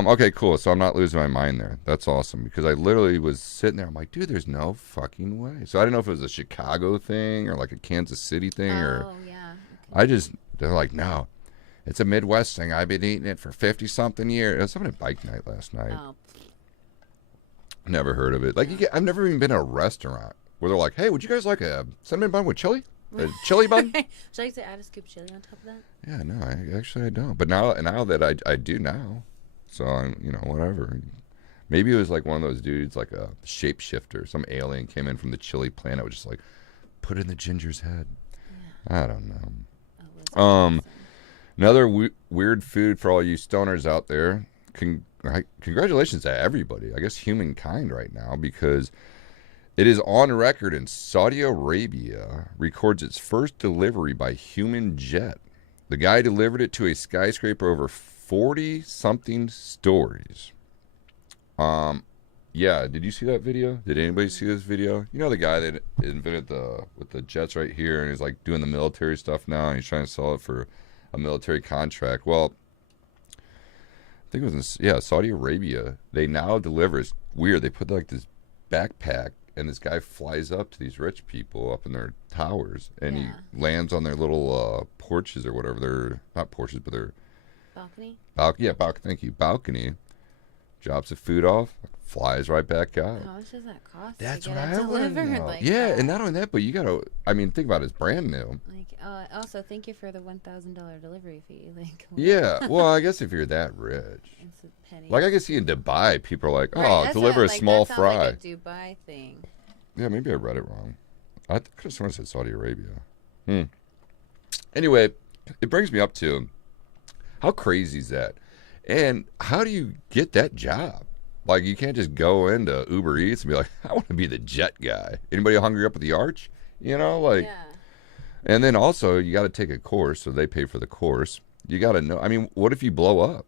Okay, cool. So I'm not losing my mind there. That's awesome because I literally was sitting there. I'm like, dude, there's no fucking way. So I didn't know if it was a Chicago thing or like a Kansas City thing or. Oh yeah. Okay. They're like, no, it's a Midwest thing. I've been eating it for 50-something years. I was having a bike night last night. Oh. Never heard of it. Like I've never even been to a restaurant where they're like, hey, would you guys like a cinnamon bun with chili? A chili bun? Should I say add a scoop chili on top of that? Yeah, no, I don't. But now that I do now. So I'm, whatever. Maybe it was like one of those dudes, like a shapeshifter. Some alien came in from the chili planet, was just like, put it in the ginger's head. Yeah. I don't know. Another weird food for all you stoners out there. Congratulations to everybody. I guess humankind right now, because it is on record in Saudi Arabia records its first delivery by human jet. The guy delivered it to a skyscraper over 40-something stories. Yeah, did you see that video? Did anybody see this video? You know the guy that invented with the jets right here, and he's like doing the military stuff now, and he's trying to sell it for a military contract. Well, I think it was Saudi Arabia. They now deliver. It's weird. They put like this backpack, and this guy flies up to these rich people up in their towers, and he lands on their little porches or whatever. They're not porches, but they're balcony. Thank you, balcony. Drops the food off, flies right back out. How much does that cost? That's to what get I want to know. Like yeah, that? And not only that, but you gotta. I mean, think about it. It's brand new. Like, also thank you for the $1,000 delivery fee. Like, yeah. Well, I guess if you're that rich, it's a penny. like I can see in Dubai, people are like, "Oh, right, deliver a small that fry." Like a Dubai thing. Yeah, maybe I read it wrong. I could have sworn it said Saudi Arabia. Anyway, it brings me up to how crazy is that, and how do you get that job? Like, you can't just go into Uber Eats and be like, I want to be the jet guy. Anybody hungry up at the Arch? Yeah. And then also, you got to take a course, so they pay for the course. You got to know. I mean, what if you blow up?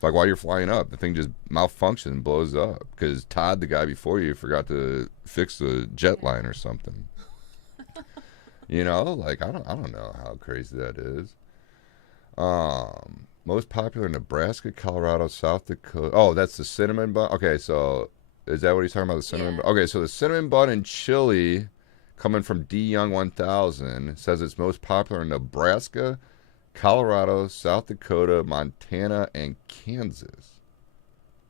Like, while you're flying up, the thing just malfunctions and blows up because Todd, the guy before you, forgot to fix the jet line or something. Like, I don't know how crazy that is. Most popular in Nebraska, Colorado, South Dakota. Oh, that's the cinnamon bun. Okay, so is that what he's talking about? The cinnamon bun? Okay, so the cinnamon bun and chili, coming from D Young 1000, says it's most popular in Nebraska, Colorado, South Dakota, Montana, and Kansas.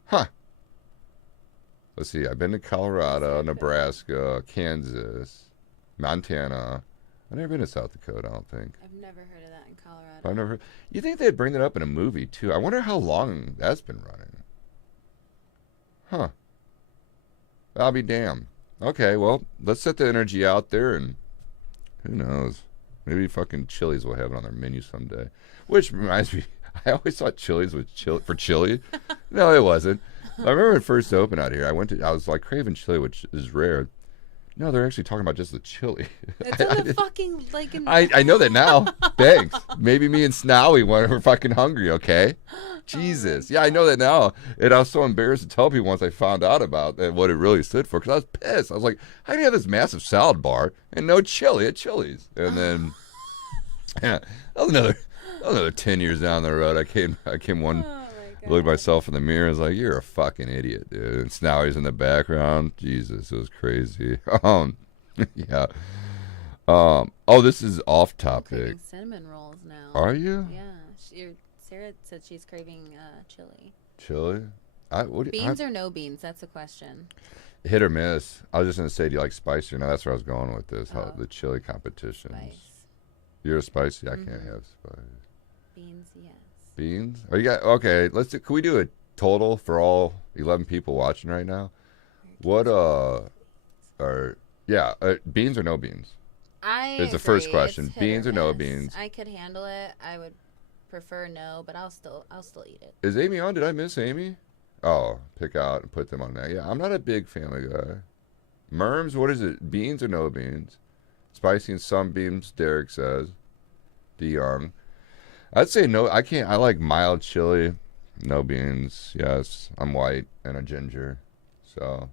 Huh. Let's see. I've been to Colorado, Nebraska, Kansas, Montana. I've never been to South Dakota, I don't think. I've never heard of that in Colorado. I've never heard. You think they'd bring that up in a movie, too? I wonder how long that's been running. Huh. I'll be damned. Okay, well, let's set the energy out there, and who knows? Maybe fucking Chili's will have it on their menu someday. Which reminds me, I always thought Chili's was for chili. No, it wasn't. I remember when it first opened out here, I was like craving chili, which is rare. No, they're actually talking about just the chili. It's in the fucking, like... I know that now. Thanks. Maybe me and Snowy were fucking hungry, okay? Jesus. Yeah, I know that now. And I was so embarrassed to tell people once I found out about what it really stood for, because I was pissed. I was like, how do you have this massive salad bar and no chili at Chili's? And then, yeah, that was another 10 years down the road. I came one... Looked at myself in the mirror. I was like, "You're a fucking idiot, dude." And Snowy's in the background. Jesus, it was crazy. Yeah. Oh, this is off topic. I'm craving cinnamon rolls now. Are you? Yeah. Sarah said she's craving chili. Chili? Beans or no beans? That's the question. Hit or miss. I was just gonna say, do you like spicy or not? That's where I was going with this. How the chili competitions. Spice. You're a spicy. I can't have spice. Beans, yes. Beans? Are you got okay? Can we do a total for all 11 people watching right now? What beans or no beans? It's the first question. Beans or no beans? I could handle it. I would prefer no, but I'll still eat it. Is Amy on? Did I miss Amy? Oh, pick out and put them on there. Yeah, I'm not a big Family Guy. Merms, what is it? Beans or no beans? Spicy and some beans, Derek says. DeYoung. I'd say no. I can't. I like mild chili. No beans. Yes. I'm white and a ginger. So.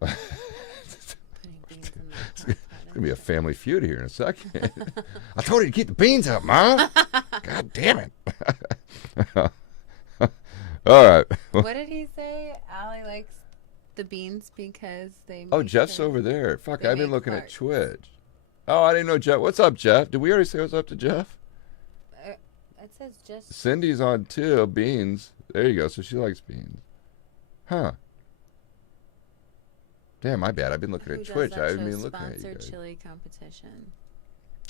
Putting beans in the It's going to be a family feud here in a second. I told you to keep the beans out, Mom. God damn it. All right. What did he say? Allie likes the beans because they. Oh, make Jeff's them- over there. Fuck, they I've been make looking at farts. Twitch. Oh, I didn't know Jeff. What's up, Jeff? Did we already say what's up to Jeff? It says just. Cindy's on too. Beans. There you go. So she likes beans. Huh. Damn, my bad. I've been looking Who at does Twitch. that I haven't show? been looking at you Sponsored guys. chili competition.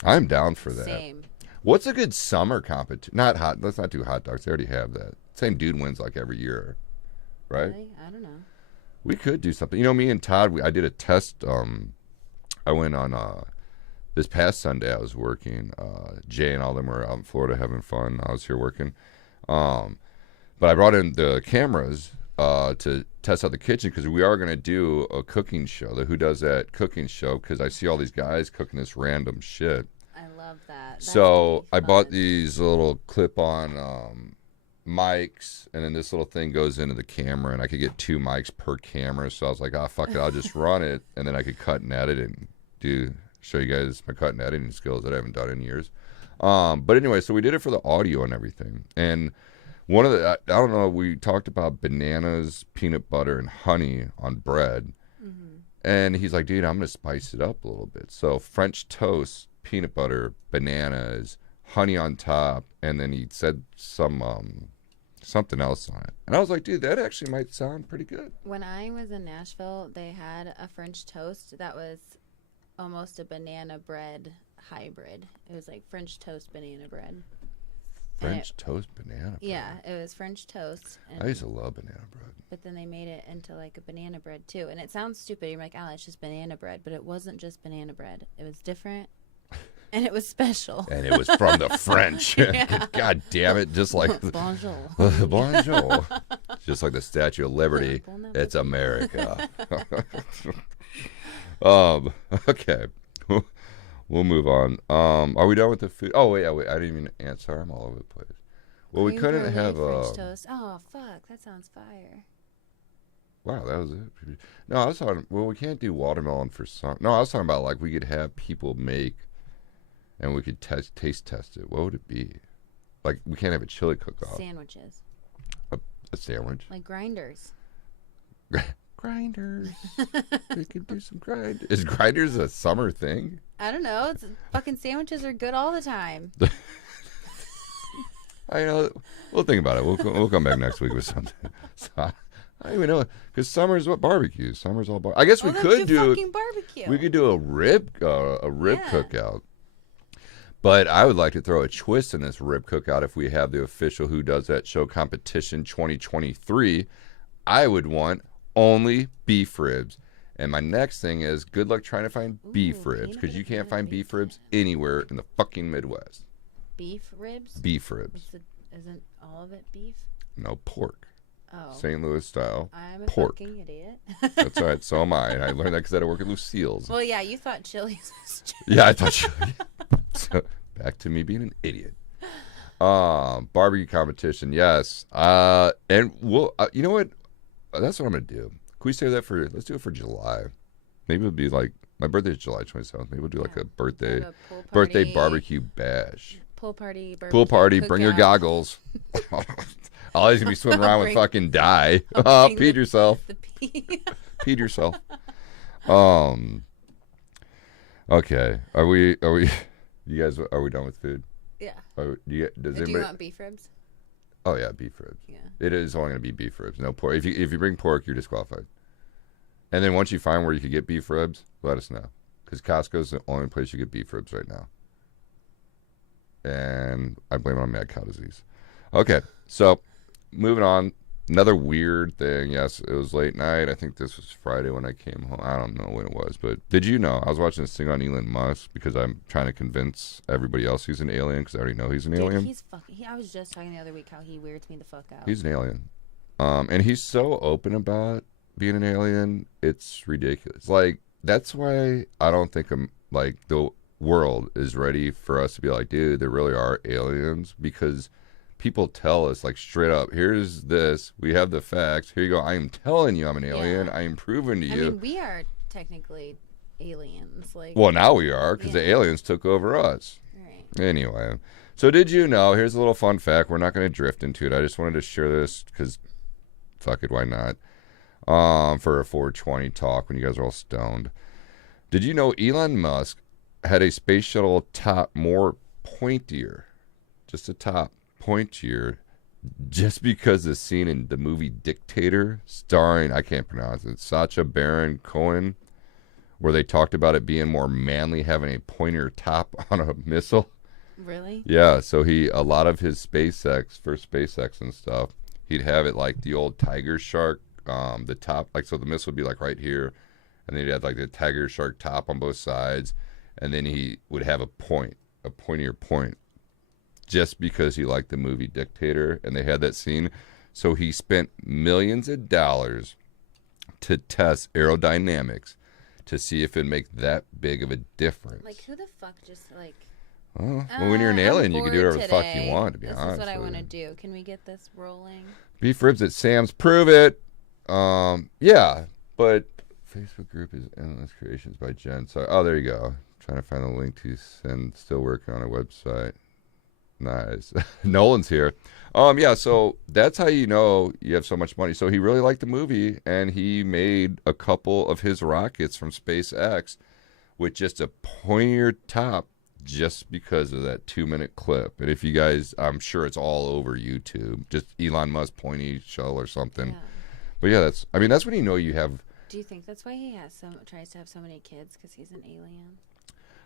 I'm down for that. Same. What's a good summer competition? Not hot. Let's not do hot dogs. They already have that. Same dude wins like every year, right? Really? I don't know. We could do something. You know, me and Todd, I did a test. I went on this past Sunday. I was working. Jay and all them were out in Florida having fun. I was here working. But I brought in the cameras to test out the kitchen because we are going to do a cooking show, the Who Does That cooking show, because I see all these guys cooking this random shit. I love that. That's So gonna I be bought fun. these little clip-on mics, and then this little thing goes into the camera, and I could get 2 mics per camera. So I was like, fuck it, I'll just run it, and then I could cut and edit and show you guys my cut and editing skills that I haven't done in years. But anyway, so we did it for the audio and everything. And one of the, I don't know, we talked about bananas, peanut butter, and honey on bread. Mm-hmm. And he's like, dude, I'm going to spice it up a little bit. So French toast, peanut butter, bananas, honey on top, and then he said something else on it. And I was like, dude, that actually might sound pretty good. When I was in Nashville, they had a French toast that was almost a banana bread hybrid. It was like French toast banana bread. French toast banana bread. Yeah, it was French toast. And, I used to love banana bread. but then they made it into like a banana bread too. And it sounds stupid. You're like, oh, it's just banana bread. But it wasn't just banana bread. It was different. And it was special. And it was from the French. Yeah. God damn it. Just like Bonjour. Bonjour. Just like the Statue of Liberty. Bon appetit. It's America. Okay. We'll move on. Are we done with the food? Oh, wait. I didn't even answer. I'm all over the place. Well, we Cream couldn't brulee have French toast. Oh, fuck. That sounds fire. Wow, that was it. No, I was talking. Well, we can't do watermelon for some. No, I was talking about like we could have people make, and we could taste test it. What would it be? Like we can't have a chili cook-off. Sandwiches. A sandwich. Like grinders. Grinders. We could do some grinders. Is grinders a summer thing? I don't know. It's, fucking sandwiches are good all the time. I know. We'll think about it. We'll come back next week with something. So, I don't even know because summer's what barbecue. Summer's all I guess we Well, then could do. fucking barbecue. We could do a rib Yeah. cookout. But I would like to throw a twist in this rib cookout if we have the official Who Does That Show competition 2023. I would want only beef ribs. And my next thing is good luck trying to find beef Ooh, ribs peanut because you butter can't banana find beef beef ribs anywhere in the fucking Midwest. Beef ribs? Beef ribs. Isn't all of it beef? No, pork. Oh. St. Louis style. I'm a pork. fucking idiot. That's all right. So am I. And I learned that because I had to work at Lucille's. Well, yeah, you thought Chili's was Yeah, I thought you. So, back to me being an idiot. Barbecue competition, yes. And we'll. You know what? That's what I'm gonna do. Can we save that for? Let's do it for July. Maybe it'll be like my birthday's July 27th. Maybe we'll do like a birthday Have a pool birthday party, barbecue bash. Pool party. Barbecue, Pool party. Bring your cookout. goggles. Always gonna be swimming around with Bring- fucking dye. I'll bring Peed yourself. The pea. Peed yourself. Okay. Are we? You guys? Are we done with food? Yeah. Does Do you anybody? want beef ribs? Oh yeah, beef ribs. Yeah. It is only going to be beef ribs. No pork. If you bring pork, you're disqualified. And then once you find where you can get beef ribs, let us know. Because Costco's the only place you get beef ribs right now. And I blame it on mad cow disease. Okay, so moving on. Another weird thing. Yes, it was late night. I think this was Friday when I came home. I don't know when it was, but did you know? I was watching this thing on Elon Musk because I'm trying to convince everybody else he's an alien because I already know he's an Dude, alien. he's fucking. I was just talking the other week how he weirds me the fuck out. He's an alien. And he's so open about being an alien. It's ridiculous. Like that's why I don't think like the world is ready for us to be like, dude, there really are aliens because people tell us like straight up, here's this, we have the facts. Here you go. I am telling you I'm an alien. Yeah. I am proving to I you. mean, we are technically aliens. Like, Well, now we are because the yeah. aliens took over us. Right. Anyway, so did you know? Here's a little fun fact. We're not going to drift into it. I just wanted to share this because fuck it, why not? For a 420 talk when you guys are all stoned. Did you know Elon Musk had a space shuttle top more pointier, just a top pointier, just because the scene in the movie Dictator, starring I can't pronounce it, Sacha Baron Cohen, where they talked about it being more manly having a pointier top on a missile. Really? Yeah, so a lot of his SpaceX, for SpaceX and stuff, he'd have it like the old tiger shark, the top, like so the missile would be like right here, and then he'd have like the tiger shark top on both sides, and then he would have a pointier point, just because he liked the movie Dictator, and they had that scene. So he spent millions of dollars to test aerodynamics to see if it'd make that big of a difference. Like, who the fuck just like? Well, when you're an alien, you can do whatever the fuck you today. want, to be This honest. is what I with want to you. do. Can we get this rolling? Beef ribs at Sam's. Prove it. Yeah, but Facebook group is Endless Creations by Jen. So, oh, there you go. Trying to find the link to send. Still working on a website. Nice. Nolan's here. Yeah, so that's how you know you have so much money. So he really liked the movie, and he made a couple of his rockets from SpaceX with just a pointier top just because of that 2-minute clip. And if you guys, I'm sure it's all over YouTube, just Elon Musk pointy shell or something. Yeah. But yeah, that's when you know you have. Do you think that's why he tries to have so many kids because he's an alien?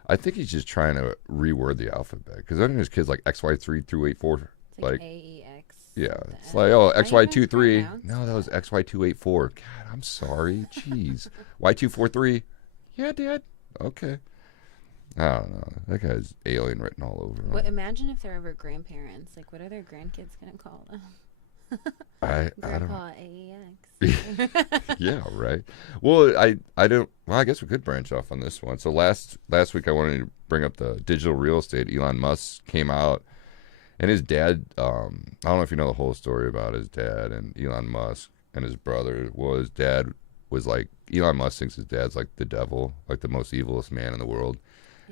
I think he's just trying to reword the alphabet because then there's kids like XY3 through 84. It's like AEX. Yeah, it's like, oh, XY23. pronounce No, that was XY284. God, I'm sorry. Jeez. Y243. Yeah, Dad. Okay. I don't know. That guy's alien written all over him. What? Imagine if they're ever grandparents. Like, what are their grandkids gonna call them? I don't. Grandpa AEX. Yeah, right. Well, I don't. Well, I guess we could branch off on this one. So last week I wanted to bring up the digital real estate. Elon Musk came out, and his dad. I don't know if you know the whole story about his dad and Elon Musk and his brother. Well, his dad was like Elon Musk thinks his dad's like the devil, like the most evilest man in the world,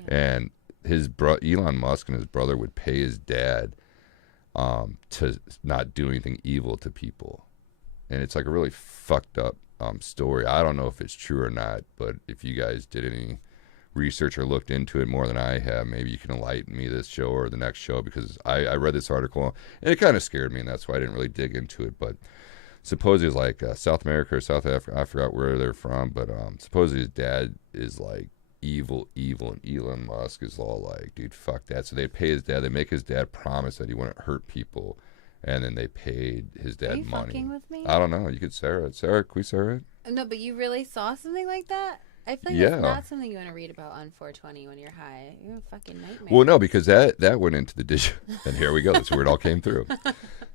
and Elon Musk and his brother would pay his dad to not do anything evil to people. And it's like a really fucked up story. I don't know if it's true or not, but if you guys did any research or looked into it more than I have, maybe you can enlighten me this show or the next show, because I read this article and it kind of scared me, and that's why I didn't really dig into it. But supposedly it's like South America or South Africa, I forgot where they're from, but supposedly his dad is like evil, and Elon Musk is all like, dude, fuck that. So they pay his dad, they make his dad promise that he wouldn't hurt people, and then they paid his dad Are you money. fucking with me? I don't know. You could Sarah. Can we Sarah? No, but you really saw something like that? I feel like Yeah. that's not something you want to read about on 420 when you're high. You're a fucking nightmare. Well, no, because that went into the digital, and here we go. That's where it all came through.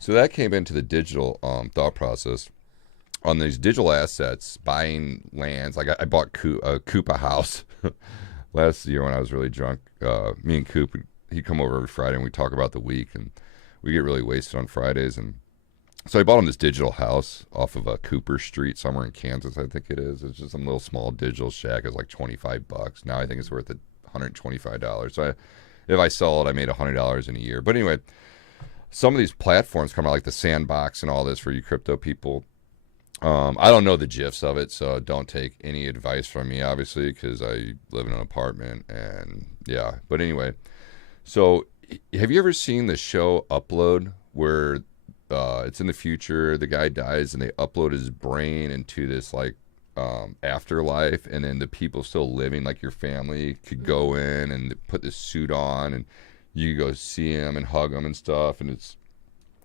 So that came into the digital thought process on these digital assets, buying lands. Like I bought a Koopa house last year when I was really drunk. Me and Coop, he'd come over every Friday and we talk about the week, and we get really wasted on Fridays. And so I bought him this digital house off of Cooper Street somewhere in Kansas, I think it is. It's just some little small digital shack. It's like $25. Now I think it's worth $125. So if I sell it, I made $100 in a year. But anyway, some of these platforms come out like the Sandbox and all this for you crypto people. I don't know the gifs of it, so don't take any advice from me, obviously, because I live in an apartment, and yeah. But anyway, so have you ever seen the show Upload, where it's in the future, the guy dies, and they upload his brain into this like afterlife, and then the people still living, like your family, could go in and put this suit on, and you go see him and hug him and stuff, and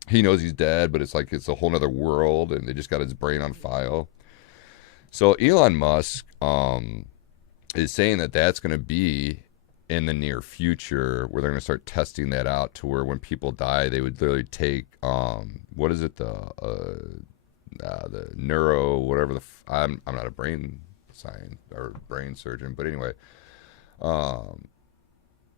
he knows he's dead, but it's like it's a whole other world, and they just got his brain on file. So Elon Musk is saying that that's going to be in the near future, where they're going to start testing that out to where when people die, they would literally take what is it, the the neuro whatever I'm not a brain science or brain surgeon, but anyway, um,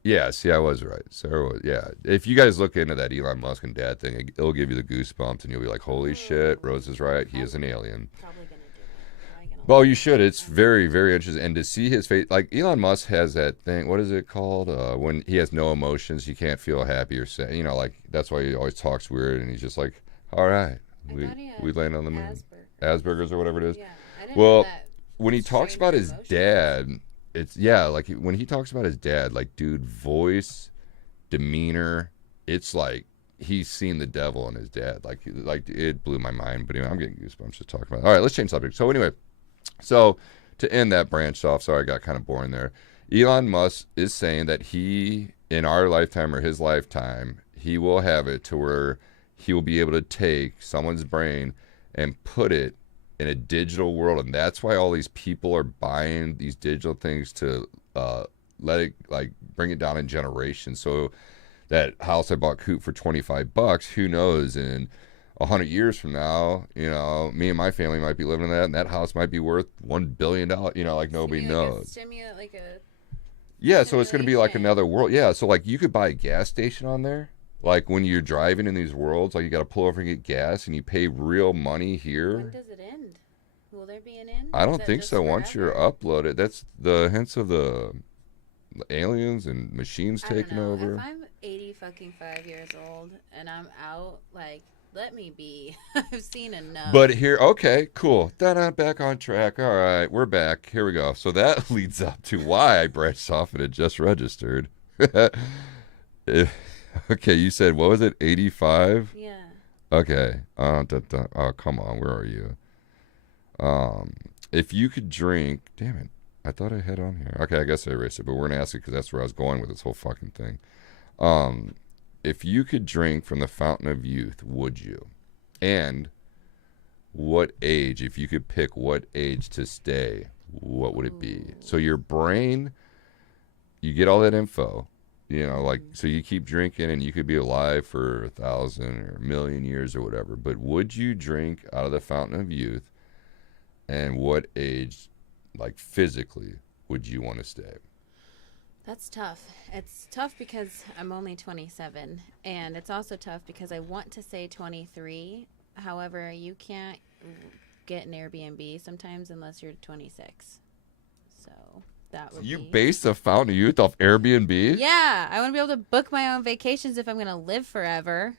yeah, see, I was right. Sarah was, yeah. If you guys look into that Elon Musk and dad thing, it'll give you the goosebumps, and you'll be like, "Holy shit, Rose is right. He is an alien." Probably gonna do it. Probably gonna Well, look you it should. up. It's very, very interesting, and to see his face, like Elon Musk has that thing. What is it called? When he has no emotions, he can't feel happy or sad. You know, like that's why he always talks weird, and he's just like, "All right, I we thought he had we land on the moon." Asperger's. Asperger's or whatever it is. Yeah, I didn't know Well, that. when he talks about his Emotions. dad, it's yeah, like when he talks about his dad, like dude, voice, demeanor, it's like he's seen the devil in his dad. Like it blew my mind. But anyway, I'm getting goosebumps just talking about it. All right, let's change subject. So anyway, so to end that branch off, sorry I got kind of boring there. Elon Musk is saying that he, in our lifetime or his lifetime, he will have it to where he will be able to take someone's brain and put it in a digital world, and that's why all these people are buying these digital things to let it like bring it down in generations. So that house I bought Coop for $25, who knows, in 100 years from now, you know, me and my family might be living in that, and that house might be worth $1 billion. You know, like nobody knows. Yeah, so it's going to be like another world. Yeah, so like you could buy a gas station on there. Like when you're driving in these worlds, like you got to pull over and get gas, and you pay real money here. When does it end? Will there be an end? I don't think so. Once you're uploaded, that's the hints of the aliens and machines taking over. If I'm 85 years old and I'm out, like, let me be. I've seen enough. But here, okay, cool. Da-da, back on track. All right, we're back. Here we go. So that leads up to why I branched off and it just registered. Okay, you said, what was it, 85? Yeah. Okay. Oh, come on. Where are you? If you could drink, damn it, I thought I had on here. Okay, I guess I erased it, but we're gonna ask it because that's where I was going with this whole fucking thing. If you could drink from the fountain of youth, would you? And what age? If you could pick what age to stay, what would it be? So your brain, you get all that info, you know, like so you keep drinking and you could be alive for 1,000 or 1,000,000 years or whatever. But would you drink out of the fountain of youth? And what age, like physically, would you want to stay? That's tough. It's tough because I'm only 27, and it's also tough because I want to say 23. However, you can't get an Airbnb sometimes unless you're 26. So that would You be... base the fountain of youth off Airbnb? Yeah, I want to be able to book my own vacations if I'm going to live forever.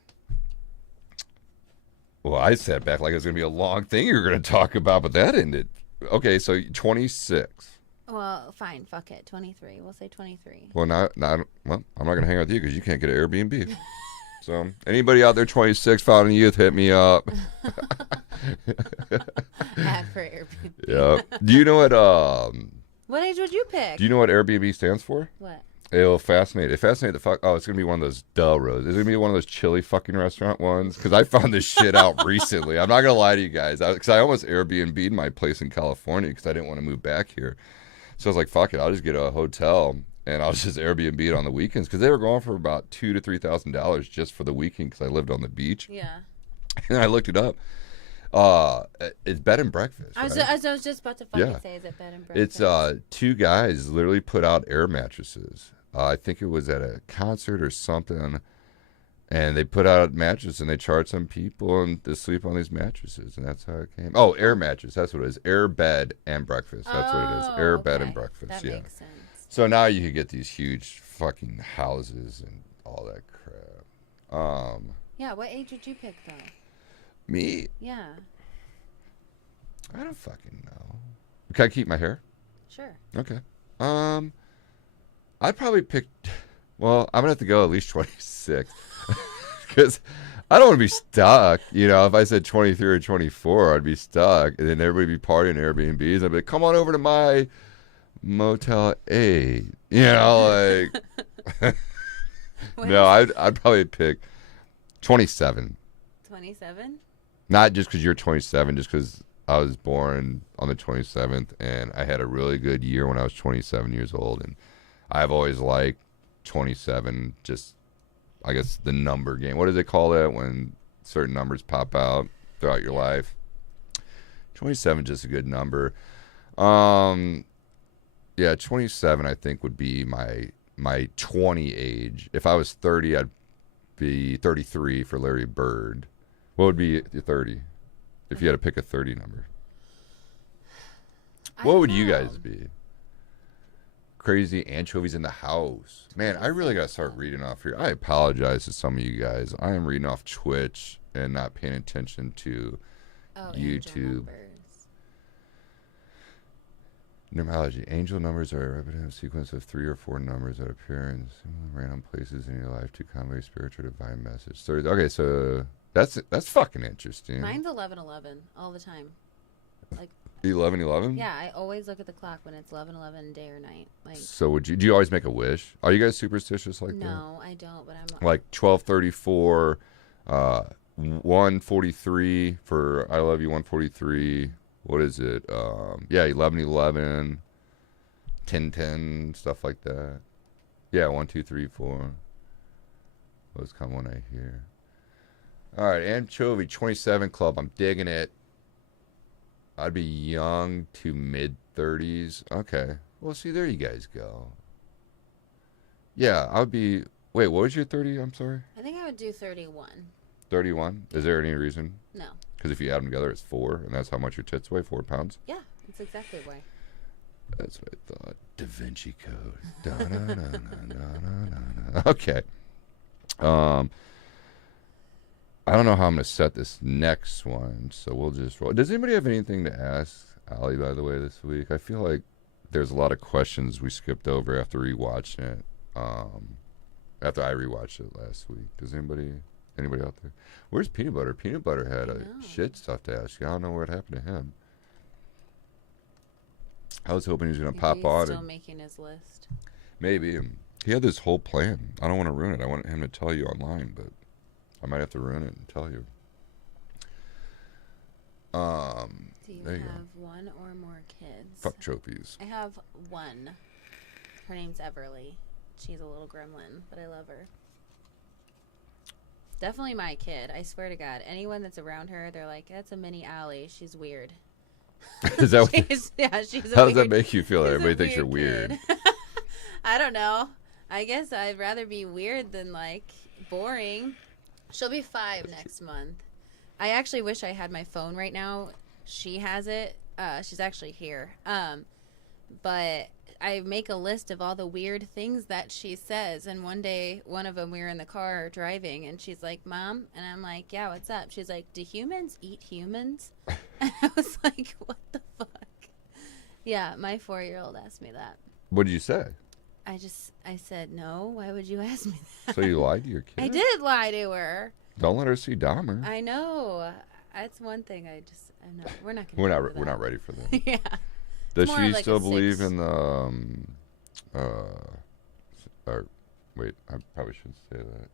Well, I sat back like it was going to be a long thing you were going to talk about, but that ended. Okay, so 26. Well, fine, fuck it. 23. We'll say 23. Well, well, I'm not going to hang out with you because you can't get an Airbnb. So, anybody out there 26, fountain of youth, hit me up. Ad for Airbnb. Yeah. Do you know What age would you pick? Do you know what Airbnb stands for? What? It'll fascinate. It fascinate the fuck. Oh, it's gonna be one of those Rose. It's gonna be one of those chili fucking restaurant ones. Because I found this shit out recently. I'm not gonna lie to you guys. Because I almost Airbnb'd my place in California because I didn't want to move back here. So I was like, fuck it. I'll just get a hotel and I'll just Airbnb it on the weekends because they were going for about $2,000 to $3,000 just for the weekend because I lived on the beach. Yeah. And I looked it up. It's bed and breakfast. I was just about to fucking say, is it bed and breakfast? It's two guys literally put out air mattresses. I think it was at a concert or something, and they put out mattresses and they charged some people and to sleep on these mattresses, and that's how it came. Oh, air mattress. That's what it is. Air bed and breakfast. That's what it is. Air bed and breakfast. That makes sense. So now you could get these huge fucking houses and all that crap. Yeah. What age would you pick though? Me? Yeah. I don't fucking know. Can I keep my hair? Sure. Okay. I'd probably pick. Well, I'm gonna have to go at least 26 because I don't want to be stuck. You know, if I said 23 or 24, I'd be stuck, and then everybody be partying Airbnbs. I'd be like, "Come on over to my Motel 8." You know, like. No, I'd probably pick 27. 27. Not just because you're 27, just because I was born on the 27th, and I had a really good year when I was 27 years old, and I've always liked 27, just, I guess, the number game. What do they call that when certain numbers pop out throughout your life? 27 just a good number. Yeah, 27 I think would be my 20 age. If I was 30, I'd be 33 for Larry Bird. What would be your 30? If you had to pick a 30 number. What would you guys be? Crazy anchovies in the house. Man, I really got to start reading off here. I apologize to some of you guys. I am reading off Twitch and not paying attention to YouTube. Numerology. Angel numbers are a repetitive sequence of 3 or 4 numbers that appear in random places in your life to convey spiritual divine message. So, okay, so that's fucking interesting. Mine's 11:11 all the time. Like 11:11? Yeah, I always look at the clock when it's 11:11 day or night. Like, so do you always make a wish? Are you guys superstitious like that? No, I don't, but I'm like 12:34, 1:43 for I love you 1:43. What is it? Yeah, 11:11, 10:10, stuff like that. Yeah, 1, 2, 3, 4. Those come when I hear. All right, Anchovy 27 Club. I'm digging it. I'd be young to mid 30s. Okay. Well, see, there you guys go. Yeah, I would be. Wait, what was your 30? I'm sorry. I think I would do 31. 31? Is there any reason? No. Because if you add them together, it's 4, and that's how much your tits weigh, 4 pounds? Yeah, that's exactly why. That's what I thought. Da Vinci Code. Okay. I don't know how I'm going to set this next one, so we'll just roll. Does anybody have anything to ask Allie, by the way, this week? I feel like there's a lot of questions we skipped over after rewatching it. After I rewatched it last week. Does anybody out there? Where's Peanut Butter? Peanut Butter had a shit stuff to ask you. I don't know what happened to him. I was hoping he was going to pop on. He's still making his list. Maybe. He had this whole plan. I don't want to ruin it. I want him to tell you online, but I might have to ruin it and tell you. Do you have one or more kids? Fuck trophies. I have one. Her name's Everly. She's a little gremlin, but I love her. Definitely my kid. I swear to God. Anyone that's around her, they're like, that's a mini Allie. She's weird. Is that she's how does that make you feel? Everybody thinks you're weird. I don't know. I guess I'd rather be weird than, like, boring. She'll be 5 next month. I actually wish I had my phone right now. She has it. She's actually here. But I make a list of all the weird things that she says. And one day, one of them, we were in the car driving, and she's like, Mom? And I'm like, yeah, what's up? She's like, do humans eat humans? And I was like, what the fuck? Yeah, my 4-year-old asked me that. What did you say? I said, no, why would you ask me that? So you lied to your kid? I did lie to her. Don't let her see Dahmer. I know. That's one thing we're not we're not ready for that. Yeah. Does she still believe in the or wait, I probably shouldn't say that.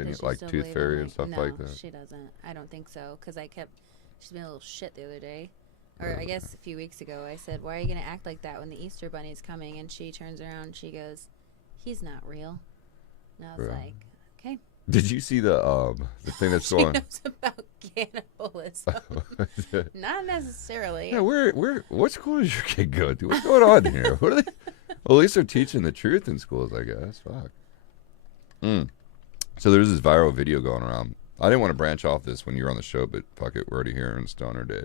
Any, like Tooth Fairy and stuff like that? No, she doesn't. I don't think so, because she's been a little shit the other day. Or I guess a few weeks ago, I said, why are you going to act like that when the Easter Bunny's coming? And she turns around and she goes, he's not real. And I was like, okay. Did you see the thing that's going? She knows about cannibalism. Not necessarily. Yeah, what school does your kid go to? What's going on here? What are they? Well, at least they're teaching the truth in schools, I guess. Fuck. So there's this viral video going around. I didn't want to branch off this when you were on the show, but fuck it, we're already here in Stoner Day.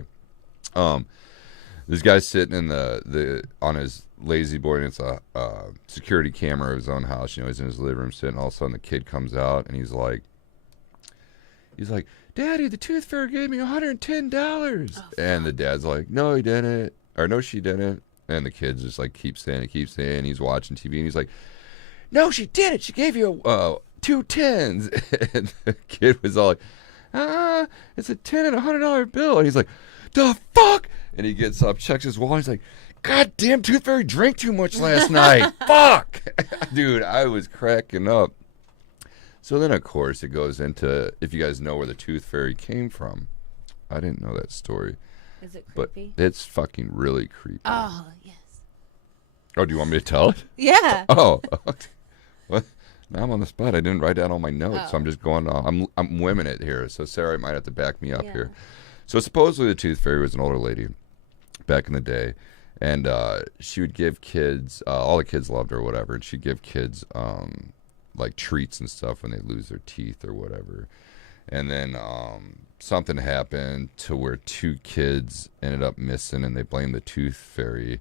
This guy's sitting in the on his lazy boy, and it's a security camera of his own house. You know, he's in his living room sitting. All of a sudden, the kid comes out, and he's like, Daddy, the Tooth Fairy gave me $110. And the dad's like, no, he didn't, or no, she didn't. And the kid's just like keeps saying. He's watching TV, and he's like, no, she didn't. She gave you 2 tens. And the kid was all like, it's a $10 and $100 bill. And he's like, the fuck? And he gets up, checks his wallet. He's like, God damn, Tooth Fairy drank too much last night. Fuck. Dude, I was cracking up. So then, of course, it goes into, if you guys know where the Tooth Fairy came from. I didn't know that story. Is it creepy? But it's fucking really creepy. Oh, yes. Oh, do you want me to tell it? Yeah. Oh, okay. Well, now I'm on the spot. I didn't write down all my notes. So I'm just going on. I'm whimming it here. So Sarah might have to back me up here. So supposedly the Tooth Fairy was an older lady. back in the day. And she would give kids, all the kids loved her or whatever, and she'd give kids like treats and stuff when they lose their teeth or whatever. And then something happened to where 2 kids ended up missing, and they blamed the tooth fairy,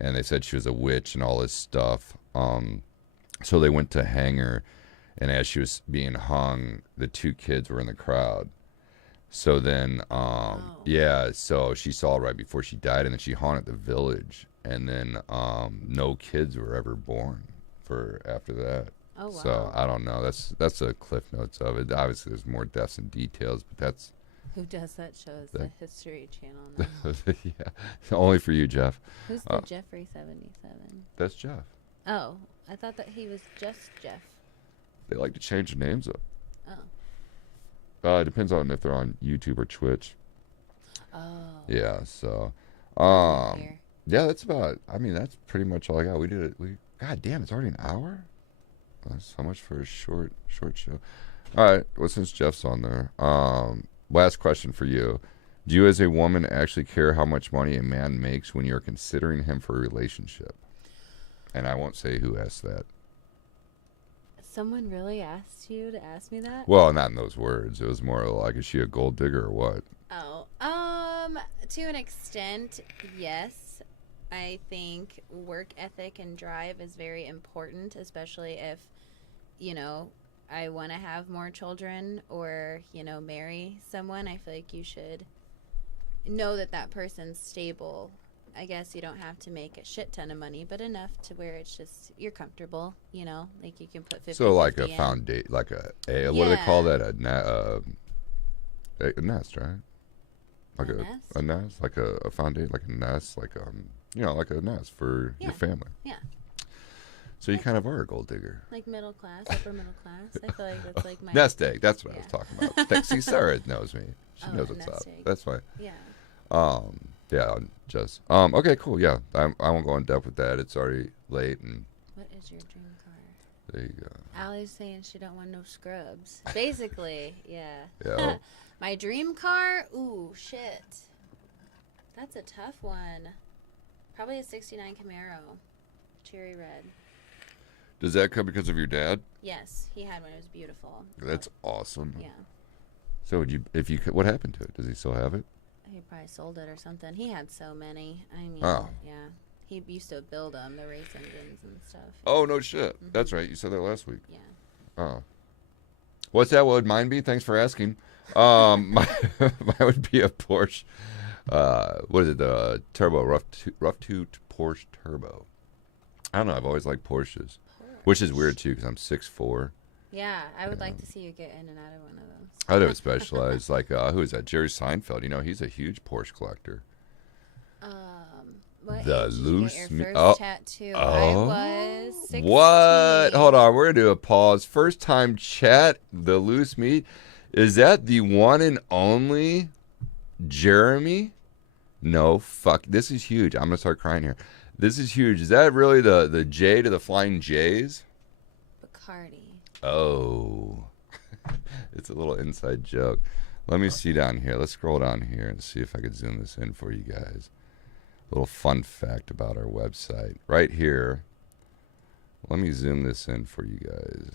and they said she was a witch and all this stuff. So they went to hang her, and as she was being hung, the 2 kids were in the crowd. So then, yeah, so she saw it right before she died, and then she haunted the village, and then no kids were ever born for after that. Oh, wow. So I don't know. That's the cliff notes of it. Obviously, there's more deaths and details, but that's Who does that show? Is the History Channel now. yeah, only for you, Jeff. Who's the Jeffrey 77? That's Jeff. Oh, I thought that he was just Jeff. They like to change their names up. Oh. It depends on if they're on YouTube or Twitch. Oh. Yeah. So, Here. yeah, that's about. I mean, that's pretty much all I got. We did it. God damn, it's already an hour. That's so much for a short show. All right. Well, since Jeff's on there, last question for you. Do you as a woman actually care how much money a man makes when you're considering him for a relationship? And I won't say who asked that. Someone really asked you to ask me that? Well, not in those words. It was more like, is she a gold digger or what? Oh, to an extent, yes. I think work ethic and drive is very important, especially if, I want to have more children or, marry someone. I feel like you should know that person's stable. I guess you don't have to make a shit ton of money, but enough to where it's just you're comfortable, like you can put 50. So like a foundation, like a what do they call that? A nest, right? Like a nest, like a foundation, like a nest, like like a nest for your family. Yeah. So you kind of are a gold digger. Like middle class, upper middle class. I feel like that's like my nest egg. That's what I was talking about. Thanks. See, Sarah knows me. She knows what's up. Egg. That's why. Yeah. Yeah, just okay, cool. Yeah, I won't go in depth with that. It's already late, and what is your dream car? There you go. Allie's saying she don't want no scrubs. Basically, yeah. Yeah. My dream car? Ooh, shit. That's a tough one. Probably a '69 Camaro, cherry red. Does that come because of your dad? Yes, he had one. It was beautiful. That's awesome. Yeah. So what happened to it? Does he still have it? He probably sold it or something. He had so many. I mean, yeah. He used to build them, the race engines and stuff. Oh, no shit. Mm-hmm. That's right. You said that last week. Yeah. Oh. What's that? What would mine be? Thanks for asking. Mine would be a Porsche. What is it? The turbo, rough two Porsche turbo. I don't know. I've always liked Porsches. Which is weird, too, because I'm 6'4". Yeah, I would like to see you get in and out of one of those. I do specialize. Like, who is that? Jerry Seinfeld. He's a huge Porsche collector. What the age loose did you get your first tattoo? I was 16. What? Hold on. We're going to do a pause. First time chat, the loose meat. Is that the one and only Jeremy? No, fuck. This is huge. I'm going to start crying here. This is huge. Is that really the J to the Flying J's? Bacardi. Oh. It's a little inside joke. Let me see down here. Let's scroll down here and see if I can zoom this in for you guys. A little fun fact about our website. Right here. Let me zoom this in for you guys.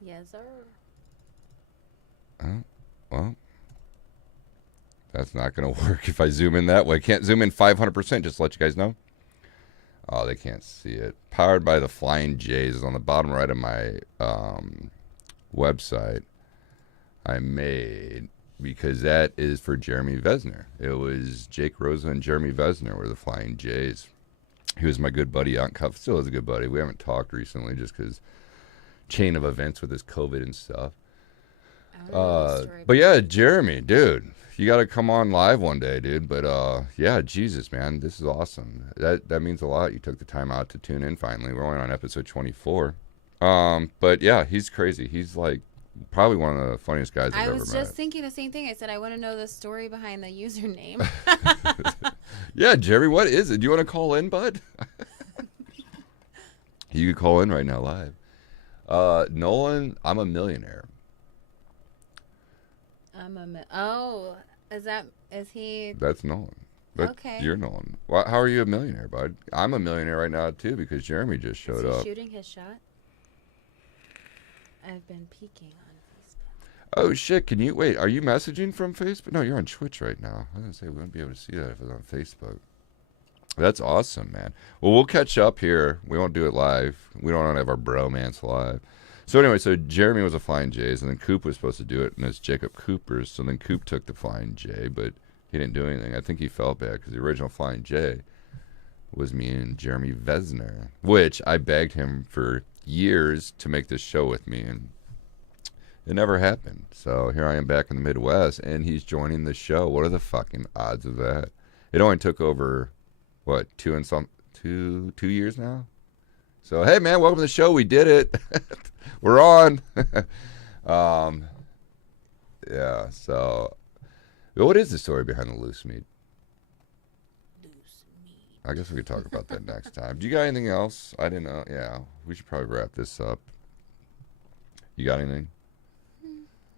Yes, sir. Well, that's not going to work if I zoom in that way. Can't zoom in 500%, just to let you guys know. Oh, they can't see it. Powered by the Flying J's is on the bottom right of my website I made, because that is for Jeremy Vesner. It was Jake Rosa and Jeremy Vesner were the Flying J's. He was my good buddy out in Cuff. Still is a good buddy. We haven't talked recently just because chain of events with this COVID and stuff. But yeah, Jeremy, dude, you got to come on live one day, dude. But yeah, Jesus, man, this is awesome. That means a lot. You took the time out to tune in finally. We're only on episode 24. But yeah, he's crazy. He's like probably one of the funniest guys I've ever met. I was just thinking the same thing. I said, I want to know the story behind the username. Yeah, Jerry, what is it? Do you want to call in, bud? You could call in right now live. Nolan, I'm a millionaire. Is he? That's Nolan. But Okay. you're known. Well, how are you a millionaire, bud? I'm a millionaire right now too because Jeremy just Is showed he up. shooting his shot? I've been peeking on Facebook. Oh shit! Can you wait? Are you messaging from Facebook? No, you're on Twitch right now. I was gonna say we wouldn't be able to see that if it was on Facebook. That's awesome, man. Well, we'll catch up here. We won't do it live. We don't want to have our bromance live. So anyway, so Jeremy was a Flying J's, and then Coop was supposed to do it, and it's Jacob Cooper's. So then Coop took the Flying J, but he didn't do anything. I think he felt bad because the original Flying J was me and Jeremy Vesner, which I begged him for years to make this show with me, and it never happened. So here I am back in the Midwest, and he's joining the show. What are the fucking odds of that? It only took over, what, 2 years now? So, hey, man, welcome to the show. We did it. We're on. Yeah, so what is the story behind the loose meat? Loose meat. I guess we could talk about that next time. Do you got anything else? I didn't know. Yeah, we should probably wrap this up. You got anything?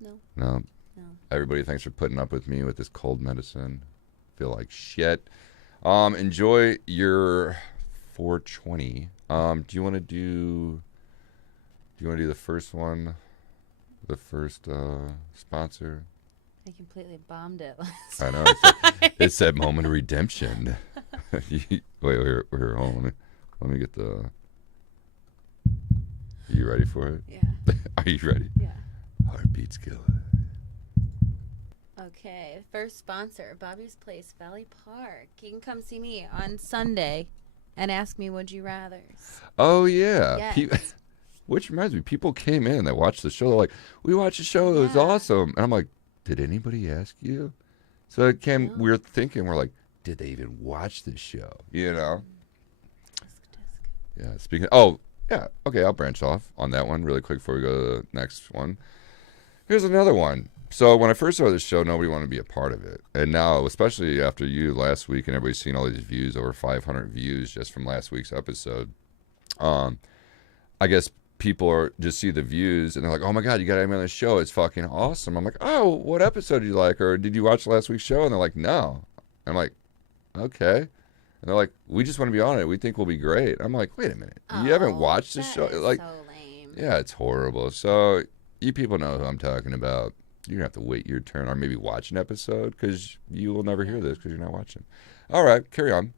No. No. No. Everybody, thanks for putting up with me with this cold medicine. Feel like shit. Enjoy your 420. Do you want to do the first one? The first sponsor? I completely bombed it. I know. It's that moment of redemption. Wait, hold on. Let me get the... Are you ready for it? Yeah. Are you ready? Yeah. Heartbeats killer. Okay. First sponsor, Bobby's Place, Valley Park. You can come see me on Sunday and ask me would you rathers. Oh, yeah. Yes. Which reminds me, people came in that watched the show. They're like, we watched the show. It was Yeah. awesome. And I'm like, did anybody ask you? So it came, No. we were thinking, we're like, did they even watch this show? You know? Disc. Yeah. Speaking. Oh, yeah. Okay, I'll branch off on that one really quick before we go to the next one. Here's another one. So when I first started the show, nobody wanted to be a part of it. And now, especially after you last week and everybody's seen all these views, over 500 views just from last week's episode, I guess people are just see the views and they're like, oh my God, you got to have me on the show. It's fucking awesome. I'm like, oh, what episode did you like? Or did you watch last week's show? And they're like, no. I'm like, okay. And they're like, we just want to be on it. We think we'll be great. I'm like, wait a minute. You haven't watched the show? That is Like, so lame. yeah, it's horrible. So you people know who I'm talking about. You're going to have to wait your turn or maybe watch an episode because you will never hear this because you're not watching. All right, carry on.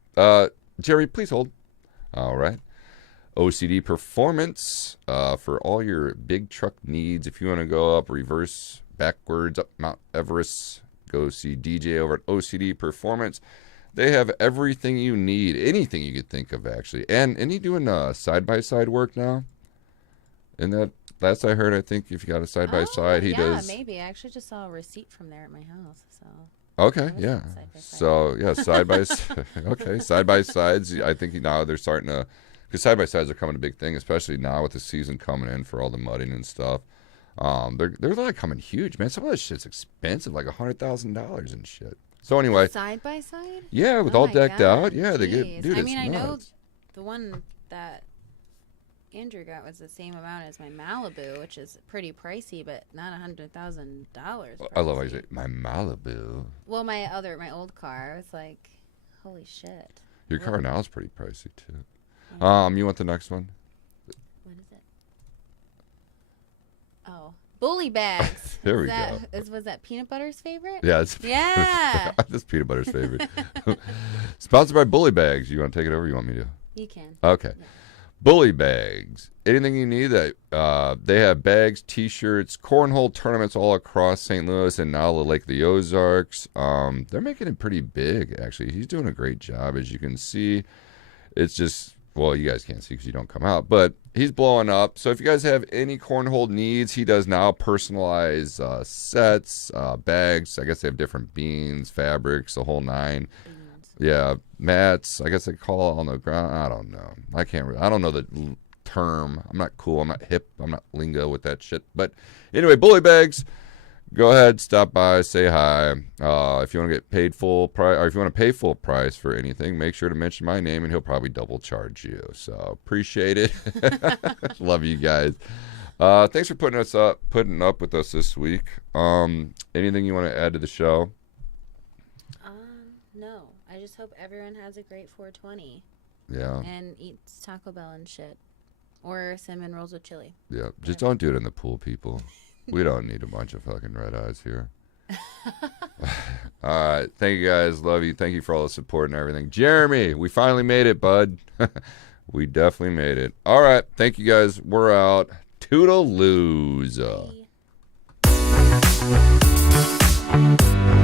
Jerry, please hold. All right. OCD Performance for all your big truck needs. If you want to go up, reverse, backwards, up Mount Everest, go see DJ over at OCD Performance. They have everything you need, anything you could think of, actually. And he doing side-by-side work now? And that last I heard, I think if you got a side-by-side, he does. Yeah, maybe. I actually just saw a receipt from there at my house. So. Okay, yeah. Side-by-side. So, yeah, side-by-side. Okay, side-by-sides. I think now they're starting to... Because side-by-sides are coming a big thing, especially now with the season coming in for all the mudding and stuff. They're like coming huge, man. Some of that shit's expensive, like $100,000 and shit. So anyway, Side by side? yeah, with Oh all my decked God. out. Yeah, they get, Jeez. dude, I it's mean, I know nuts. the one that Andrew got was the same amount as my Malibu, which is pretty pricey, but not $100,000. I love how you say my Malibu. Well, my old car was like, holy shit. Your car now is pretty pricey too. Yeah. You want the next one? What is it? Oh, bully bags. There we go. Was that peanut butter's favorite? Yeah, it's Yeah. this peanut butter's favorite. Sponsored by Bully Bags. You want to take it over? Or you want me to? You can. Okay. Yeah. Bully Bags. Anything you need. They have bags, T-shirts, cornhole tournaments all across St. Louis and now the Lake of the Ozarks. They're making it pretty big, actually. He's doing a great job, as you can see. It's just, well, you guys can't see because you don't come out, but he's blowing up. So if you guys have any cornhole needs, he does now personalize sets, bags. I guess they have different beans, fabrics, the whole nine. Yeah, mats. I guess they call it on the ground. I don't know. I don't know the term. I'm not cool. I'm not hip. I'm not lingo with that shit. But anyway, Bully Bags. Go ahead, stop by, say hi. If you want to get paid full price, or if you want to pay full price for anything, make sure to mention my name, and he'll probably double charge you. So appreciate it. Love you guys. Thanks for putting up with us this week. Anything you want to add to the show? No. I just hope everyone has a great 420. Yeah. And eats Taco Bell and shit. Or cinnamon rolls with chili. Yeah. Just don't do it in the pool, people. We don't need a bunch of fucking red eyes here. All right. Thank you guys. Love you. Thank you for all the support and everything. Jeremy, we finally made it, bud. We definitely made it. All right. Thank you guys. We're out. Toodaloo. Bye.